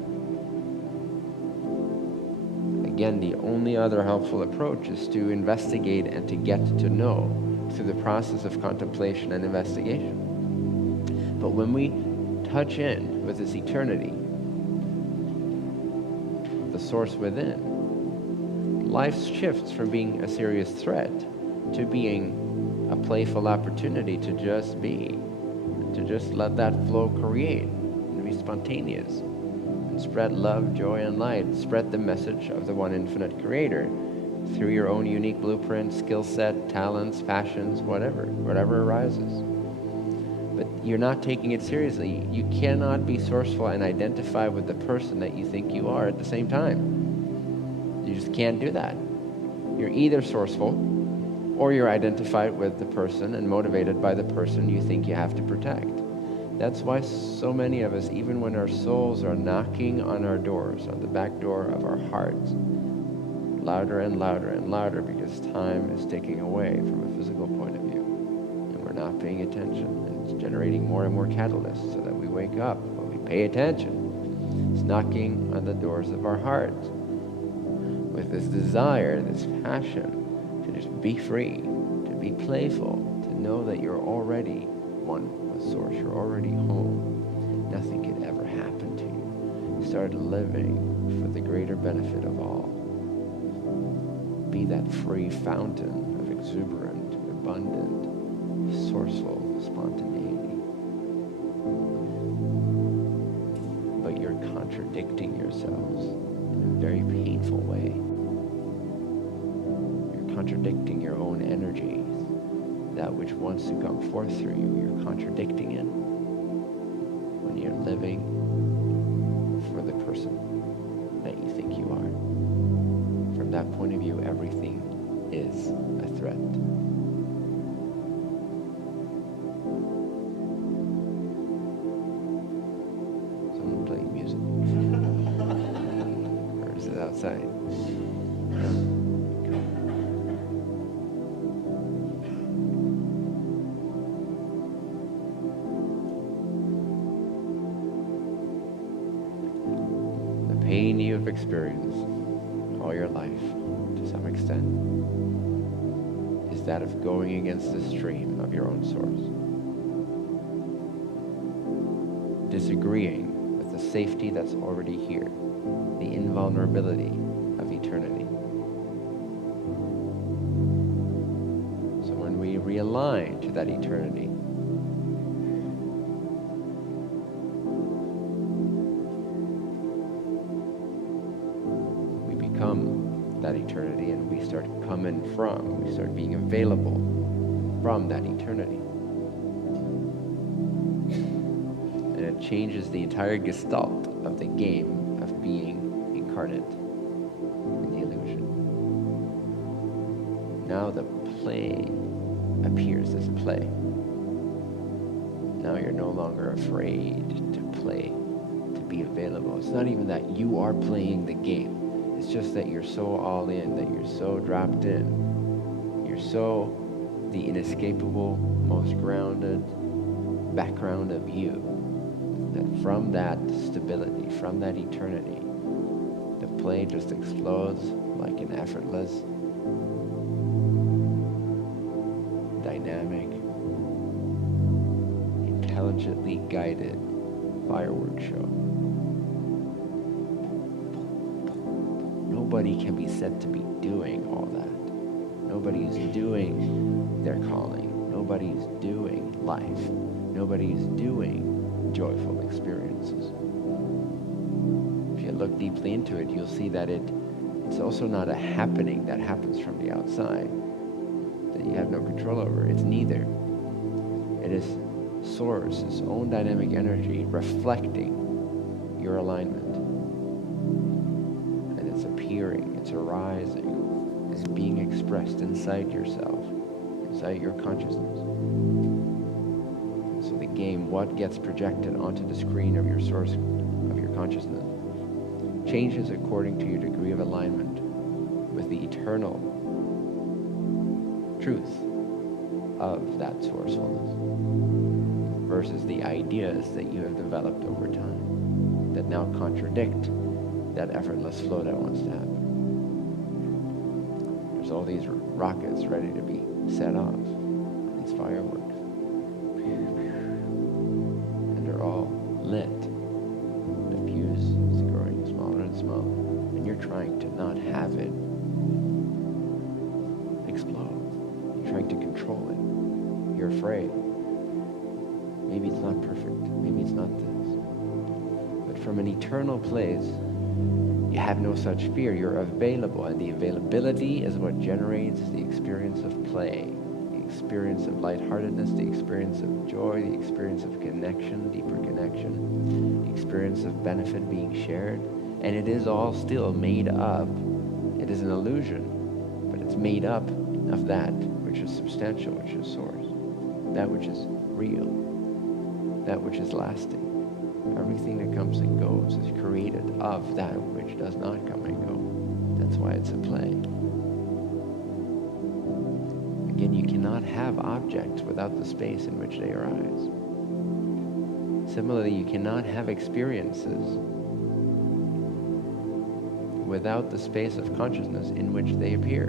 Again, the only other helpful approach is to investigate and to get to know through the process of contemplation and investigation. But when we touch in with this eternity, the source within, life shifts from being a serious threat to being a playful opportunity to just be, to just let that flow create and be spontaneous and spread love, joy, and light. Spread the message of the one infinite creator through your own unique blueprint, skill set, talents, passions, whatever arises. But you're not taking it seriously. You cannot be sourceful and identify with the person that you think you are at the same time. You just can't do that. You're either sourceful or you're identified with the person and motivated by the person you think you have to protect. That's why so many of us, even when our souls are knocking on our doors, on the back door of our hearts, louder and louder and louder, because time is ticking away from a physical point of view. And we're we're not paying attention, and it's generating more and more catalysts so that we wake up, but we pay attention. It's knocking on the doors of our hearts with this desire, this passion to just be free, to be playful, to know that you're already one with Source, you're already home. Nothing could ever happen to you. Start living for the greater benefit of all. Be that free fountain of exuberant, abundant, sourceful spontaneity. But you're contradicting yourselves in a very painful way. You're contradicting your own energies. That which wants to come forth through you, you're contradicting it when you're living for the person that you think you are. From that point of view, everything is a threat. Someone playing music. Or is it outside? The pain you have experienced all your life, to some extent, is that of going against the stream of your own source. Disagreeing with the safety that's already here, the invulnerability of eternity. So when we realign to that eternity, we become that eternity, and we start we start being available from that eternity. And it changes the entire gestalt of the game of being incarnate in the illusion. Now the play appears as play. Now you're no longer afraid to play, to be available. It's not even that you are playing the game. It's just that you're so all in, that you're so dropped in. You're so the inescapable, most grounded background of you, that from that stability, from that eternity, the play just explodes like an effortless, dynamic, intelligently guided fireworks show. Nobody can be said to be doing all that. Nobody's doing their calling. Nobody's doing life. Nobody's doing joyful experiences. If you look deeply into it, you'll see that it's also not a happening that happens from the outside, that you have no control over. It's neither. It is Source's own dynamic energy reflecting your alignment. It's appearing, it's arising, it's being expressed inside yourself, inside your consciousness. So the game, what gets projected onto the screen of your source, of your consciousness, changes according to your degree of alignment with the eternal truth of that sourcefulness versus the ideas that you have developed over time that now contradict that effortless flow that wants to happen. There's all these rockets ready to be set off, these fireworks. And they're all lit. The fuse is growing smaller and smaller. And you're trying to not have it explode. You're trying to control it. You're afraid. Maybe it's not perfect. Maybe it's not this. But from an eternal place, you have no such fear. You're available, and the availability is what generates the experience of play, the experience of lightheartedness, the experience of joy, the experience of connection, deeper connection, the experience of benefit being shared. And it is all still made up. It is an illusion, but it's made up of that which is substantial, which is Source, that which is real, that which is lasting. Everything that comes and goes is created of that which does not come and go. That's why it's a play. Again, And you cannot have objects without the space in which they arise. Similarly, you cannot have experiences without the space of consciousness in which they appear,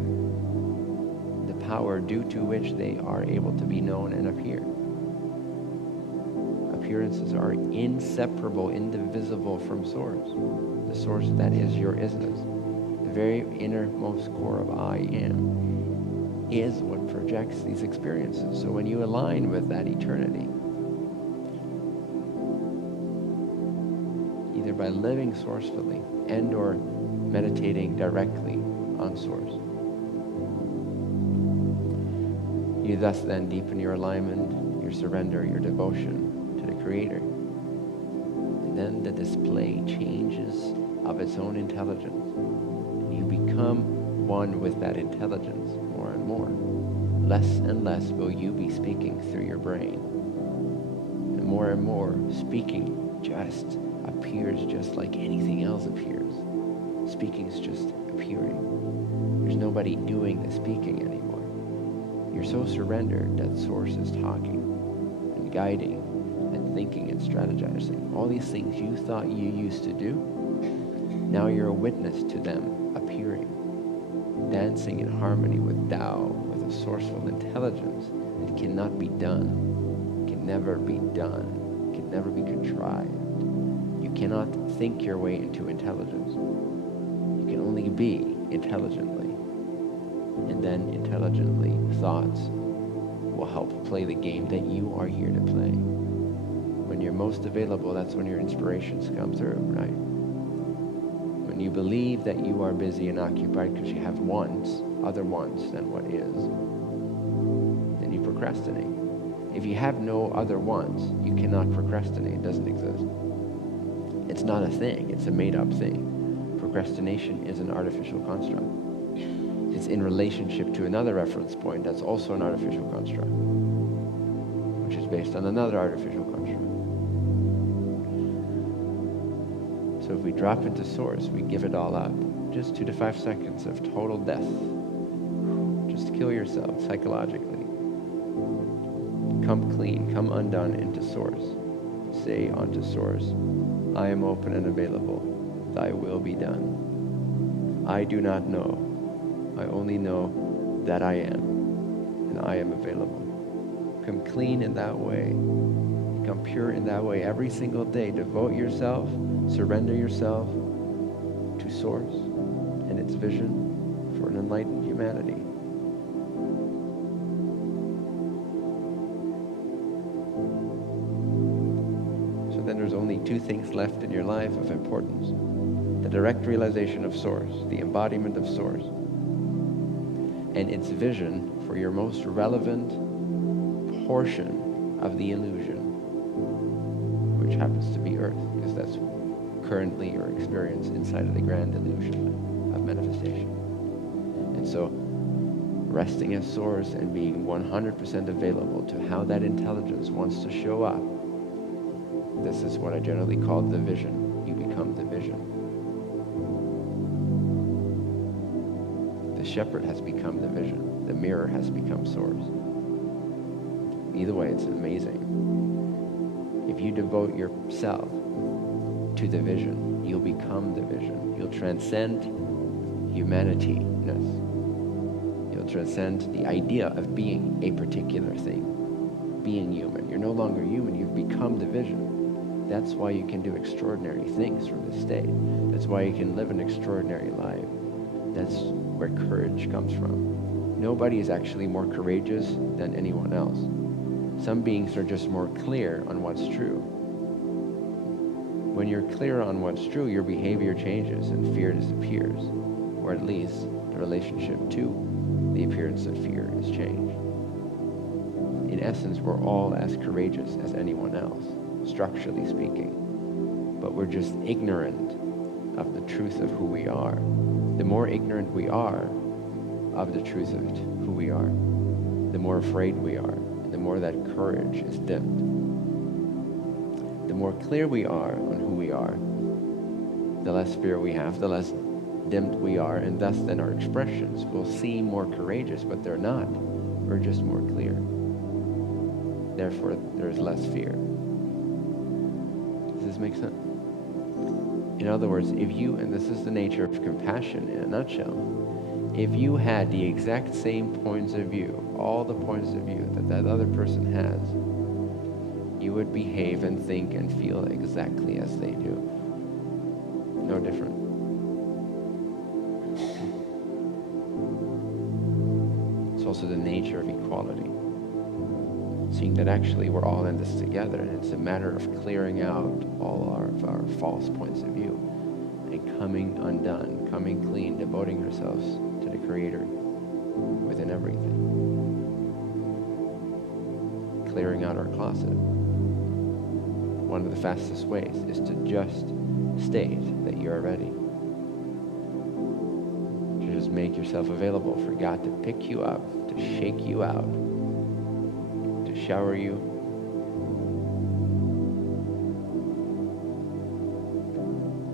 the power due to which they are able to be known and appear. Appearances are inseparable, indivisible from Source, the Source that is your isness. The very innermost core of I am is what projects these experiences. So when you align with that eternity, either by living sourcefully and or meditating directly on Source, you thus then deepen your alignment, your surrender, your devotion to the Creator. And then the display changes of its own intelligence. You become one with that intelligence more and more. Less and less will you be speaking through your brain. And more, speaking just appears just like anything else appears. Speaking is just appearing. There's nobody doing the speaking anymore. You're so surrendered that Source is talking and guiding and thinking and strategizing. All these things you thought you used to do, now you're a witness to them appearing, dancing in harmony with Tao, with a sourceful intelligence that cannot be done, can never be done, can never be contrived. You cannot think your way into intelligence. You can only be intelligently. And then intelligently, thoughts will help play the game that you are here to play. When you're most available, that's when your inspirations come through, right? When you believe that you are busy and occupied because you have wants, other wants than what is, then you procrastinate. If you have no other wants, you cannot procrastinate. It doesn't exist. It's not a thing. It's a made-up thing. Procrastination is an artificial construct. It's in relationship to another reference point that's also an artificial construct, which is based on another artificial construct. So if we drop into Source, we give it all up. Just 2 to 5 seconds of total death. Just kill yourself psychologically. Come clean, come undone into Source. Say unto Source, I am open and available. Thy will be done. I do not know. I only know that I am, and I am available. Come clean in that way. Become pure in that way every single day. Devote yourself, surrender yourself to Source and its vision for an enlightened humanity. So then there's only 2 things left in your life of importance. The direct realization of Source, the embodiment of Source, and its vision for your most relevant portion of the illusion, which happens to be Earth, because that's currently your experience inside of the grand illusion of manifestation. And so, resting as Source and being 100% available to how that intelligence wants to show up, this is what I generally call the vision. You become the vision. The shepherd has become the vision. The mirror has become Source. Either way, it's amazing. If you devote yourself to the vision, you'll become the vision. You'll transcend humanity-ness. You'll transcend the idea of being a particular thing, being human. You're no longer human. You've become the vision. That's why you can do extraordinary things from this state. That's why you can live an extraordinary life. That's where courage comes from. Nobody is actually more courageous than anyone else. Some beings are just more clear on what's true. When you're clear on what's true, your behavior changes and fear disappears, or at least the relationship to the appearance of fear is changed. In essence, we're all as courageous as anyone else, structurally speaking, but we're just ignorant of the truth of who we are. The more ignorant we are of the truth of who we are, the more afraid we are, and the more that courage is dimmed. The more clear we are on who we are, the less fear we have, the less dimmed we are, and thus then our expressions will seem more courageous, but they're not. We're just more clear. Therefore, there's less fear. Does this make sense? In other words, if you, and this is the nature of compassion in a nutshell, if you had the exact same points of view, all the points of view that that other person has, you would behave and think and feel exactly as they do. No different. It's also the nature of equality. Seeing that actually we're all in this together, and it's a matter of clearing out all of our false points of view and coming undone, coming clean, devoting ourselves to the Creator within everything. Clearing out our closet. One of the fastest ways is to just state that you are ready. To just make yourself available for God to pick you up, to shake you out, to shower you,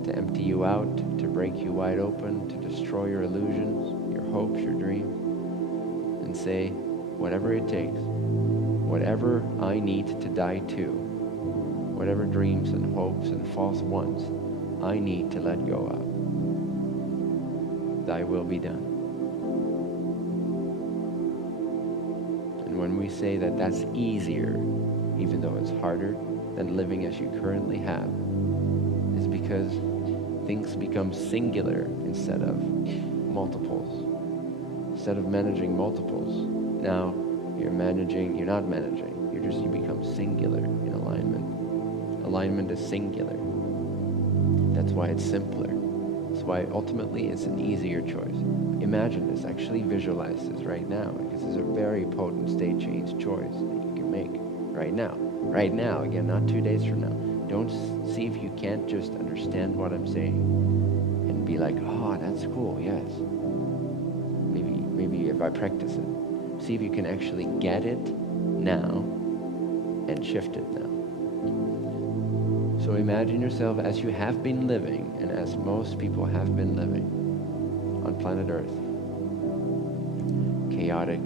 to empty you out, to break you wide open, to destroy your illusions, your hopes, your dreams, and say, whatever it takes, whatever I need to die to, whatever dreams and hopes and false wants I need to let go of, thy will be done. And when we say that that's easier, even though it's harder than living as you currently have, is because things become singular instead of multiples. Instead of managing multiples, now you're not managing, you become singular in alignment. Alignment is singular. That's why it's simpler. That's why ultimately it's an easier choice. Imagine this, actually visualize this right now, because it's a very potent state change choice that you can make right now. Right now, again, not 2 days from now. Don't see if you can't just understand what I'm saying and be like, oh, that's cool, yes. Maybe if I practice it. See if you can actually get it now and shift it now. So imagine yourself as you have been living, and as most people have been living on planet Earth. Chaotic,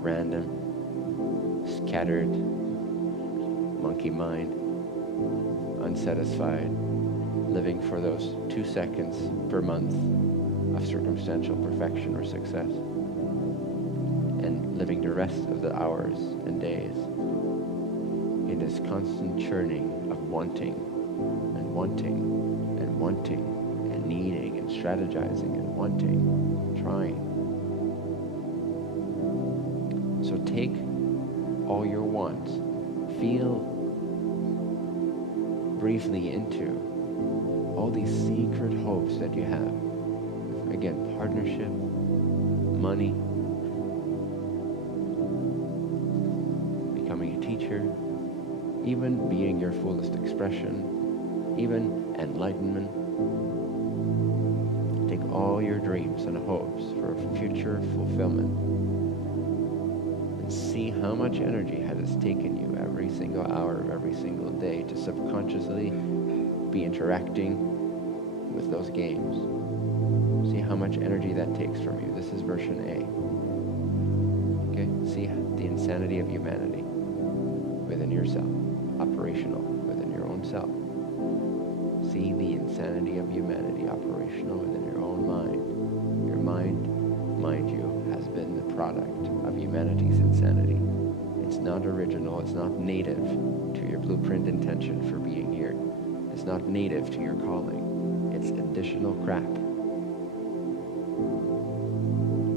random, scattered, monkey mind, unsatisfied, living for those 2 seconds per month of circumstantial perfection or success, and living the rest of the hours and days in this constant churning of wanting and wanting and wanting and needing and strategizing and wanting, trying. So take all your wants, feel briefly into all these secret hopes that you have. Again, partnership, money, becoming a teacher, even being your fullest expression, even enlightenment. Take all your dreams and hopes for future fulfillment and see how much energy has it taken you every single hour of every single day to subconsciously be interacting with those games. See how much energy that takes from you. This is version A. Okay? See the insanity of humanity within yourself. Operational within your own self. See the insanity of humanity operational within your own mind. Your mind, mind you, has been the product of humanity's insanity. It's not original, it's not native to your blueprint intention for being here. It's not native to your calling. It's additional crap.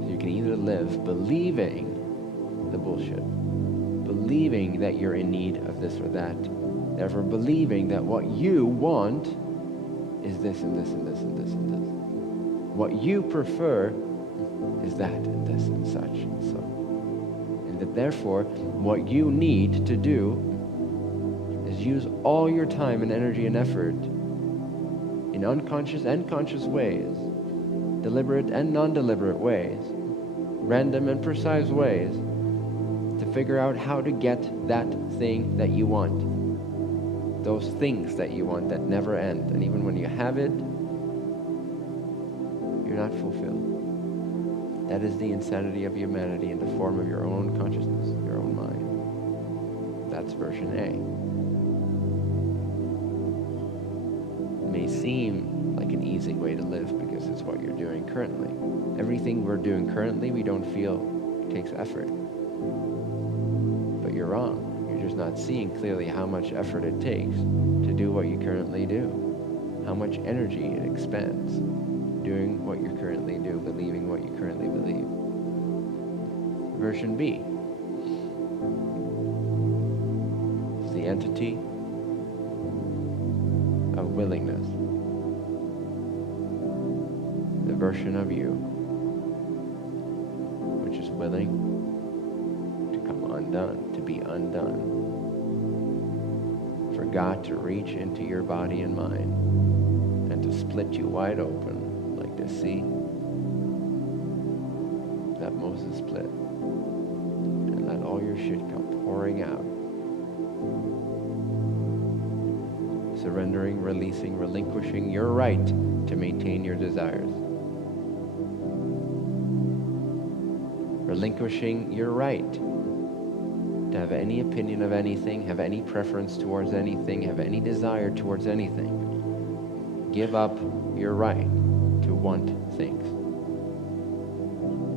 You can either live believing the bullshit, believing that you're in need of this or that, therefore believing that what you want is this and this and this and this and this. What you prefer is that and this and such and so. And that therefore what you need to do is use all your time and energy and effort in unconscious and conscious ways, deliberate and non-deliberate ways, random and precise ways, to figure out how to get that thing that you want. Those things that you want that never end. And even when you have it, you're not fulfilled. That is the insanity of humanity in the form of your own consciousness, your own mind. That's version A. It may seem like an easy way to live because it's what you're doing currently. Everything we're doing currently, we don't feel takes effort. But you're wrong. You're just not seeing clearly how much effort it takes to do what you currently do, how much energy it expends doing what you currently do, believing what you currently believe. Version B is the entity of willingness, the version of you which is willing to come undone, to be undone, for God to reach into your body and mind and to split you wide open like the sea that Moses split, and let all your shit come pouring out. Surrendering, releasing, relinquishing your right to maintain your desires. Relinquishing your right to have any opinion of anything, have any preference towards anything, have any desire towards anything. Give up your right to want things.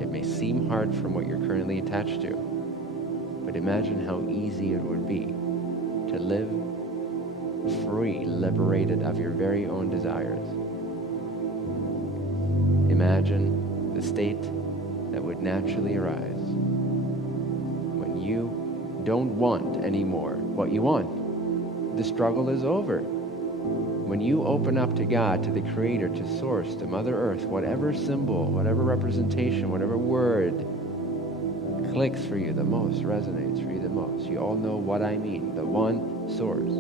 It may seem hard from what you're currently attached to, but imagine how easy it would be to live free, liberated of your very own desires. Imagine the state that would naturally arise when you don't want anymore what you want. The struggle is over. When you open up to God, to the Creator, to Source, to Mother Earth, whatever symbol, whatever representation, whatever word clicks for you the most, resonates for you the most. You all know what I mean. The one Source.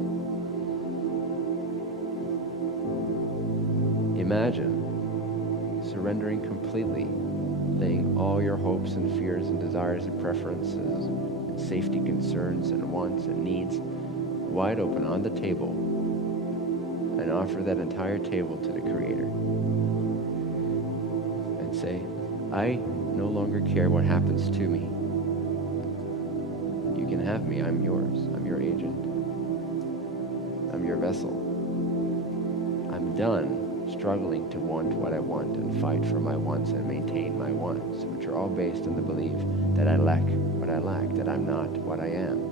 Imagine surrendering completely, laying all your hopes and fears and desires and preferences and safety concerns and wants and needs wide open on the table, and offer that entire table to the Creator and say, I no longer care what happens to me. You can have me. I'm yours. I'm your agent. I'm your vessel. I'm done struggling to want what I want and fight for my wants and maintain my wants, which are all based on the belief that I lack what I lack, that I'm not what I am.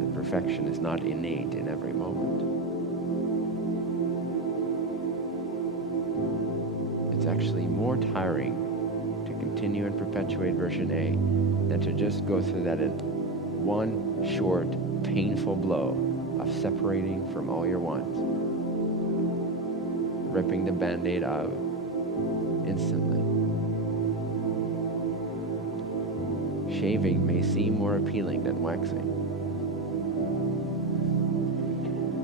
That perfection is not innate in every moment. It's actually more tiring to continue and perpetuate version A than to just go through that in one short, painful blow of separating from all your wants, ripping the Band-Aid out instantly. Shaving may seem more appealing than waxing,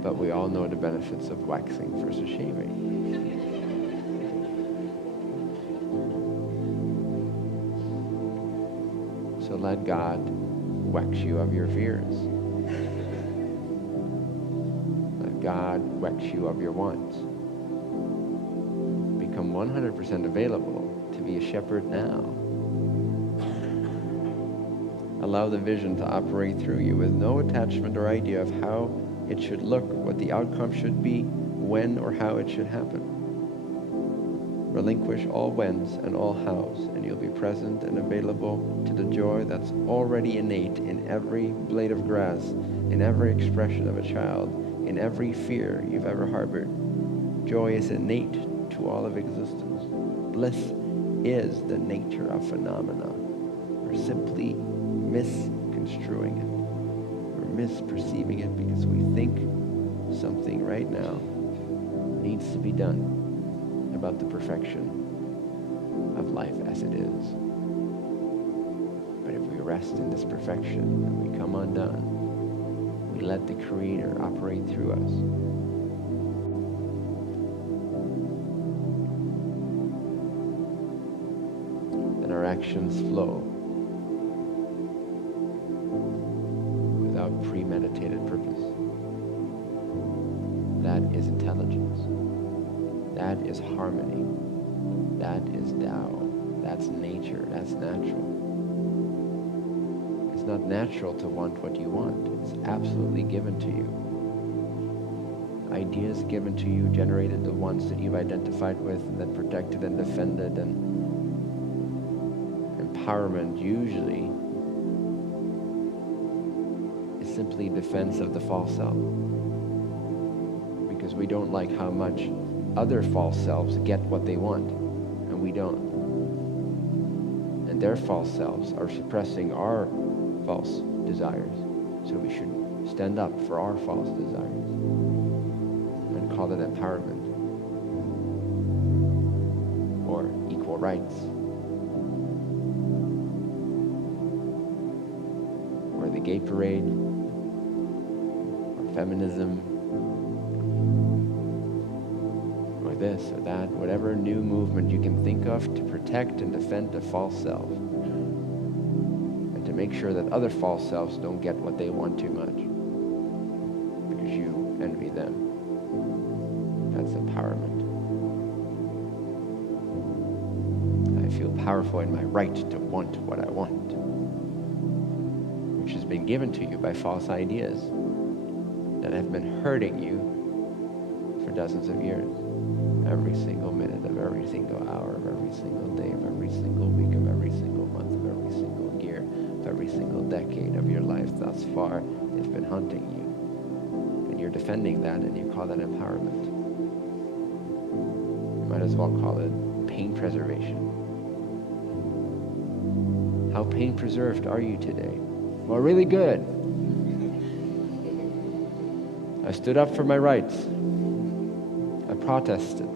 but we all know the benefits of waxing versus shaving. So let God wax you of your fears. Let God wax you of your wants. Become 100% available to be a shepherd now. Allow the vision to operate through you with no attachment or idea of how it should look, what the outcome should be, when or how it should happen. Relinquish all whens and all hows, and you'll be present and available to the joy that's already innate in every blade of grass, in every expression of a child, in every fear you've ever harbored. Joy is innate to all of existence. Bliss is the nature of phenomena. We're simply misconstruing it. We're misperceiving it because we think something right now needs to be done about the perfection of life as it is. But if we rest in this perfection and we come undone, we let the Creator operate through us. And our actions flow without premeditated purpose. That is intelligence. That is harmony. That is Tao. That's nature. That's natural. It's not natural to want what you want. It's absolutely given to you. Ideas given to you, generated the ones that you've identified with and then protected and defended, and empowerment usually is simply defense of the false self. Because we don't like how much other false selves get what they want, and we don't. And their false selves are suppressing our false desires. So we should stand up for our false desires and call it empowerment or equal rights or the gay parade or feminism or this or that, whatever new movement you can think of to protect and defend the false self, and to make sure that other false selves don't get what they want too much because you envy them. That's empowerment. I feel powerful in my right to want what I want, which has been given to you by false ideas that have been hurting you for dozens of years. Every single minute of every single hour of every single day of every single week of every single month of every single year of every single decade of your life thus far, it's been haunting you. And you're defending that, and you call that empowerment. You might as well call it pain preservation. How pain preserved are you today? Well, really good. I stood up for my rights. I protested.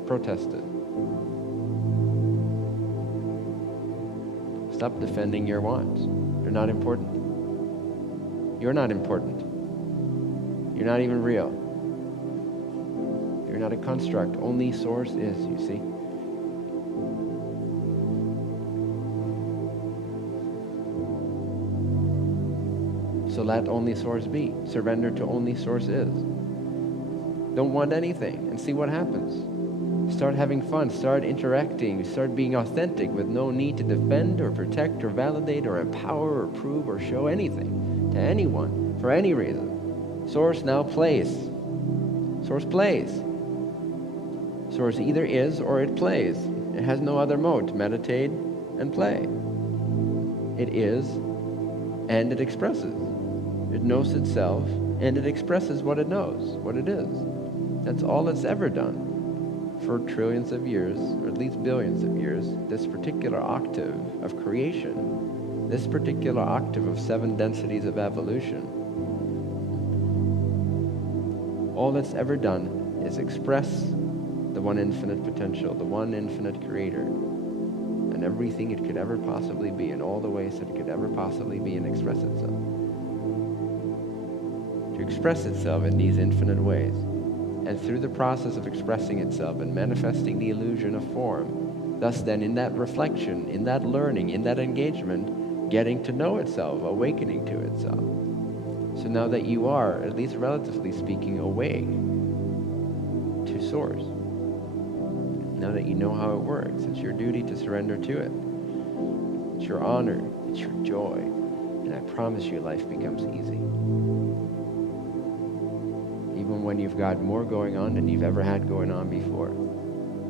Stop defending your wants. They're not important. You're not important. You're not even real. You're not a construct. Only Source is, you see. So let only Source be. Surrender to only Source is. Don't want anything and see what happens. Start having fun, start interacting, start being authentic with no need to defend or protect or validate or empower or prove or show anything to anyone for any reason. Source now plays. Source plays. Source either is or it plays. It has no other mode to meditate and play. It is and it expresses. It knows itself and it expresses what it knows, what it is. That's all it's ever done for trillions of years, or at least billions of years. This particular octave of creation, this particular octave of 7 densities of evolution, all it's ever done is express the one infinite potential, the one infinite creator, and everything it could ever possibly be, in all the ways that it could ever possibly be and express itself. To express itself in these infinite ways. And through the process of expressing itself and manifesting the illusion of form, thus then in that reflection, in that learning, in that engagement, getting to know itself, awakening to itself. So now that you are, at least relatively speaking, awake to Source, now that you know how it works, it's your duty to surrender to it. It's your honor, it's your joy, and I promise you life becomes easy. Even when you've got more going on than you've ever had going on before.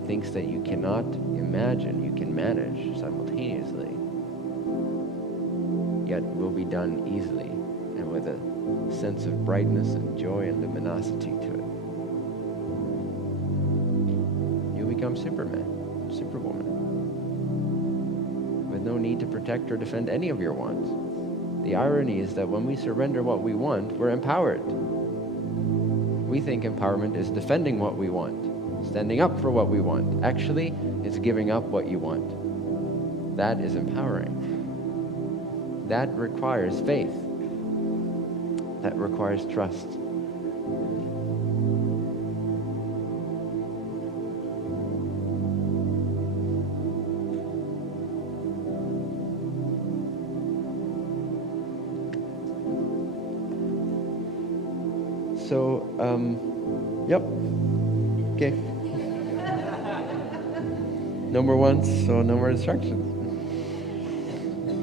Things that you cannot imagine you can manage simultaneously, yet will be done easily and with a sense of brightness and joy and luminosity to it. You become Superman, Superwoman, with no need to protect or defend any of your wants. The irony is that when we surrender what we want, we're empowered. We think empowerment is defending what we want, standing up for what we want. Actually, it's giving up what you want. That is empowering. That requires faith. That requires trust. So, yep. Okay. No more wants, so no more instructions.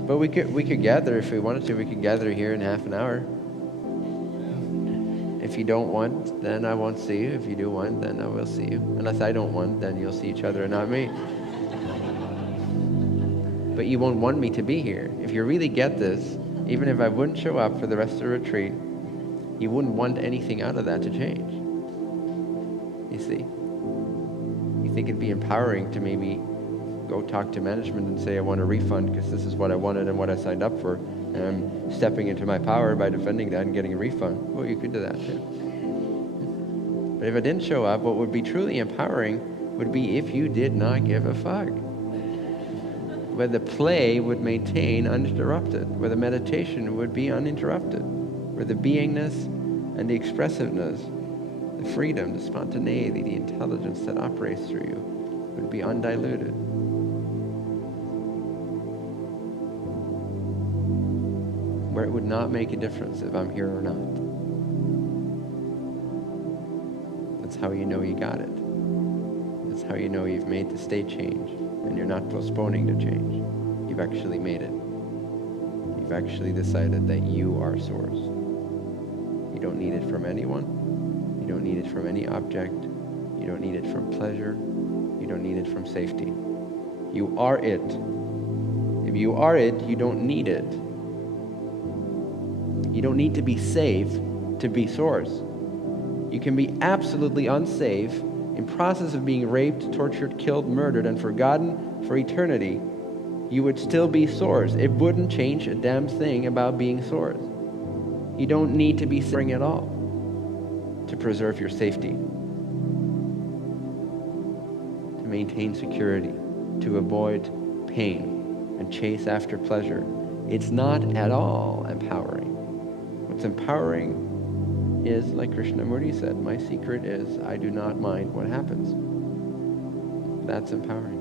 But we could gather if we wanted to. We could gather here in half an hour. If you don't want, then I won't see you. If you do want, then I will see you. Unless I don't want, then you'll see each other and not me. But you won't want me to be here. If you really get this, even if I wouldn't show up for the rest of the retreat, you wouldn't want anything out of that to change. You see? You think it'd be empowering to maybe go talk to management and say, I want a refund because this is what I wanted and what I signed up for, and I'm stepping into my power by defending that and getting a refund. Well, you could do that too. But if I didn't show up, what would be truly empowering would be if you did not give a fuck. Where the play would maintain uninterrupted, where the meditation would be uninterrupted, where the beingness and the expressiveness, the freedom, the spontaneity, the intelligence that operates through you would be undiluted. Where it would not make a difference if I'm here or not. That's how you know you got it. That's how you know you've made the state change and you're not postponing the change. You've actually made it. You've actually decided that you are source. You don't need it from anyone. You don't need it from any object. You don't need it from pleasure. You don't need it from safety. You are it. If you are it, you don't need it. You don't need to be safe to be source. You can be absolutely unsafe, in process of being raped, tortured, killed, murdered, and forgotten for eternity. You would still be source. It wouldn't change a damn thing about being source. You don't need to be suffering at all to preserve your safety, to maintain security, to avoid pain, and chase after pleasure. It's not at all empowering. What's empowering is, like Krishnamurti said, my secret is I do not mind what happens. That's empowering.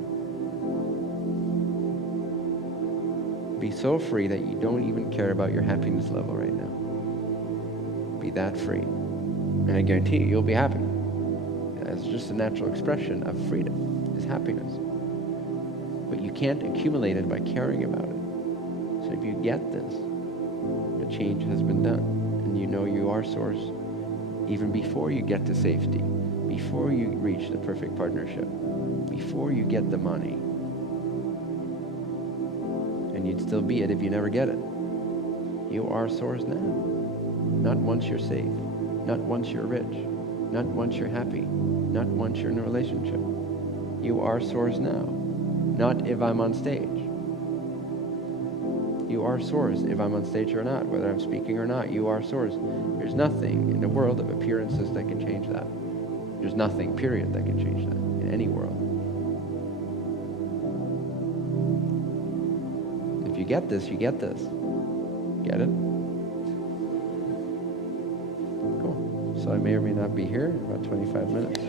Be so free that you don't even care about your happiness level right now. Be that free. And I guarantee you, you'll be happy. It's just a natural expression of freedom, is happiness. But you can't accumulate it by caring about it. So if you get this, the change has been done. And you know you are source even before you get to safety, before you reach the perfect partnership, before you get the money. And you'd still be it if you never get it. You are source now. Not once you're safe, not once you're rich, not once you're happy, not once you're in a relationship. You are source now, not if I'm on stage. You are source if I'm on stage or not, whether I'm speaking or not. You are source. There's nothing in the world of appearances that can change that. There's nothing, period, that can change that in any world. If you get this, you get this. Get it? Cool. So I may or may not be here in about 25 minutes.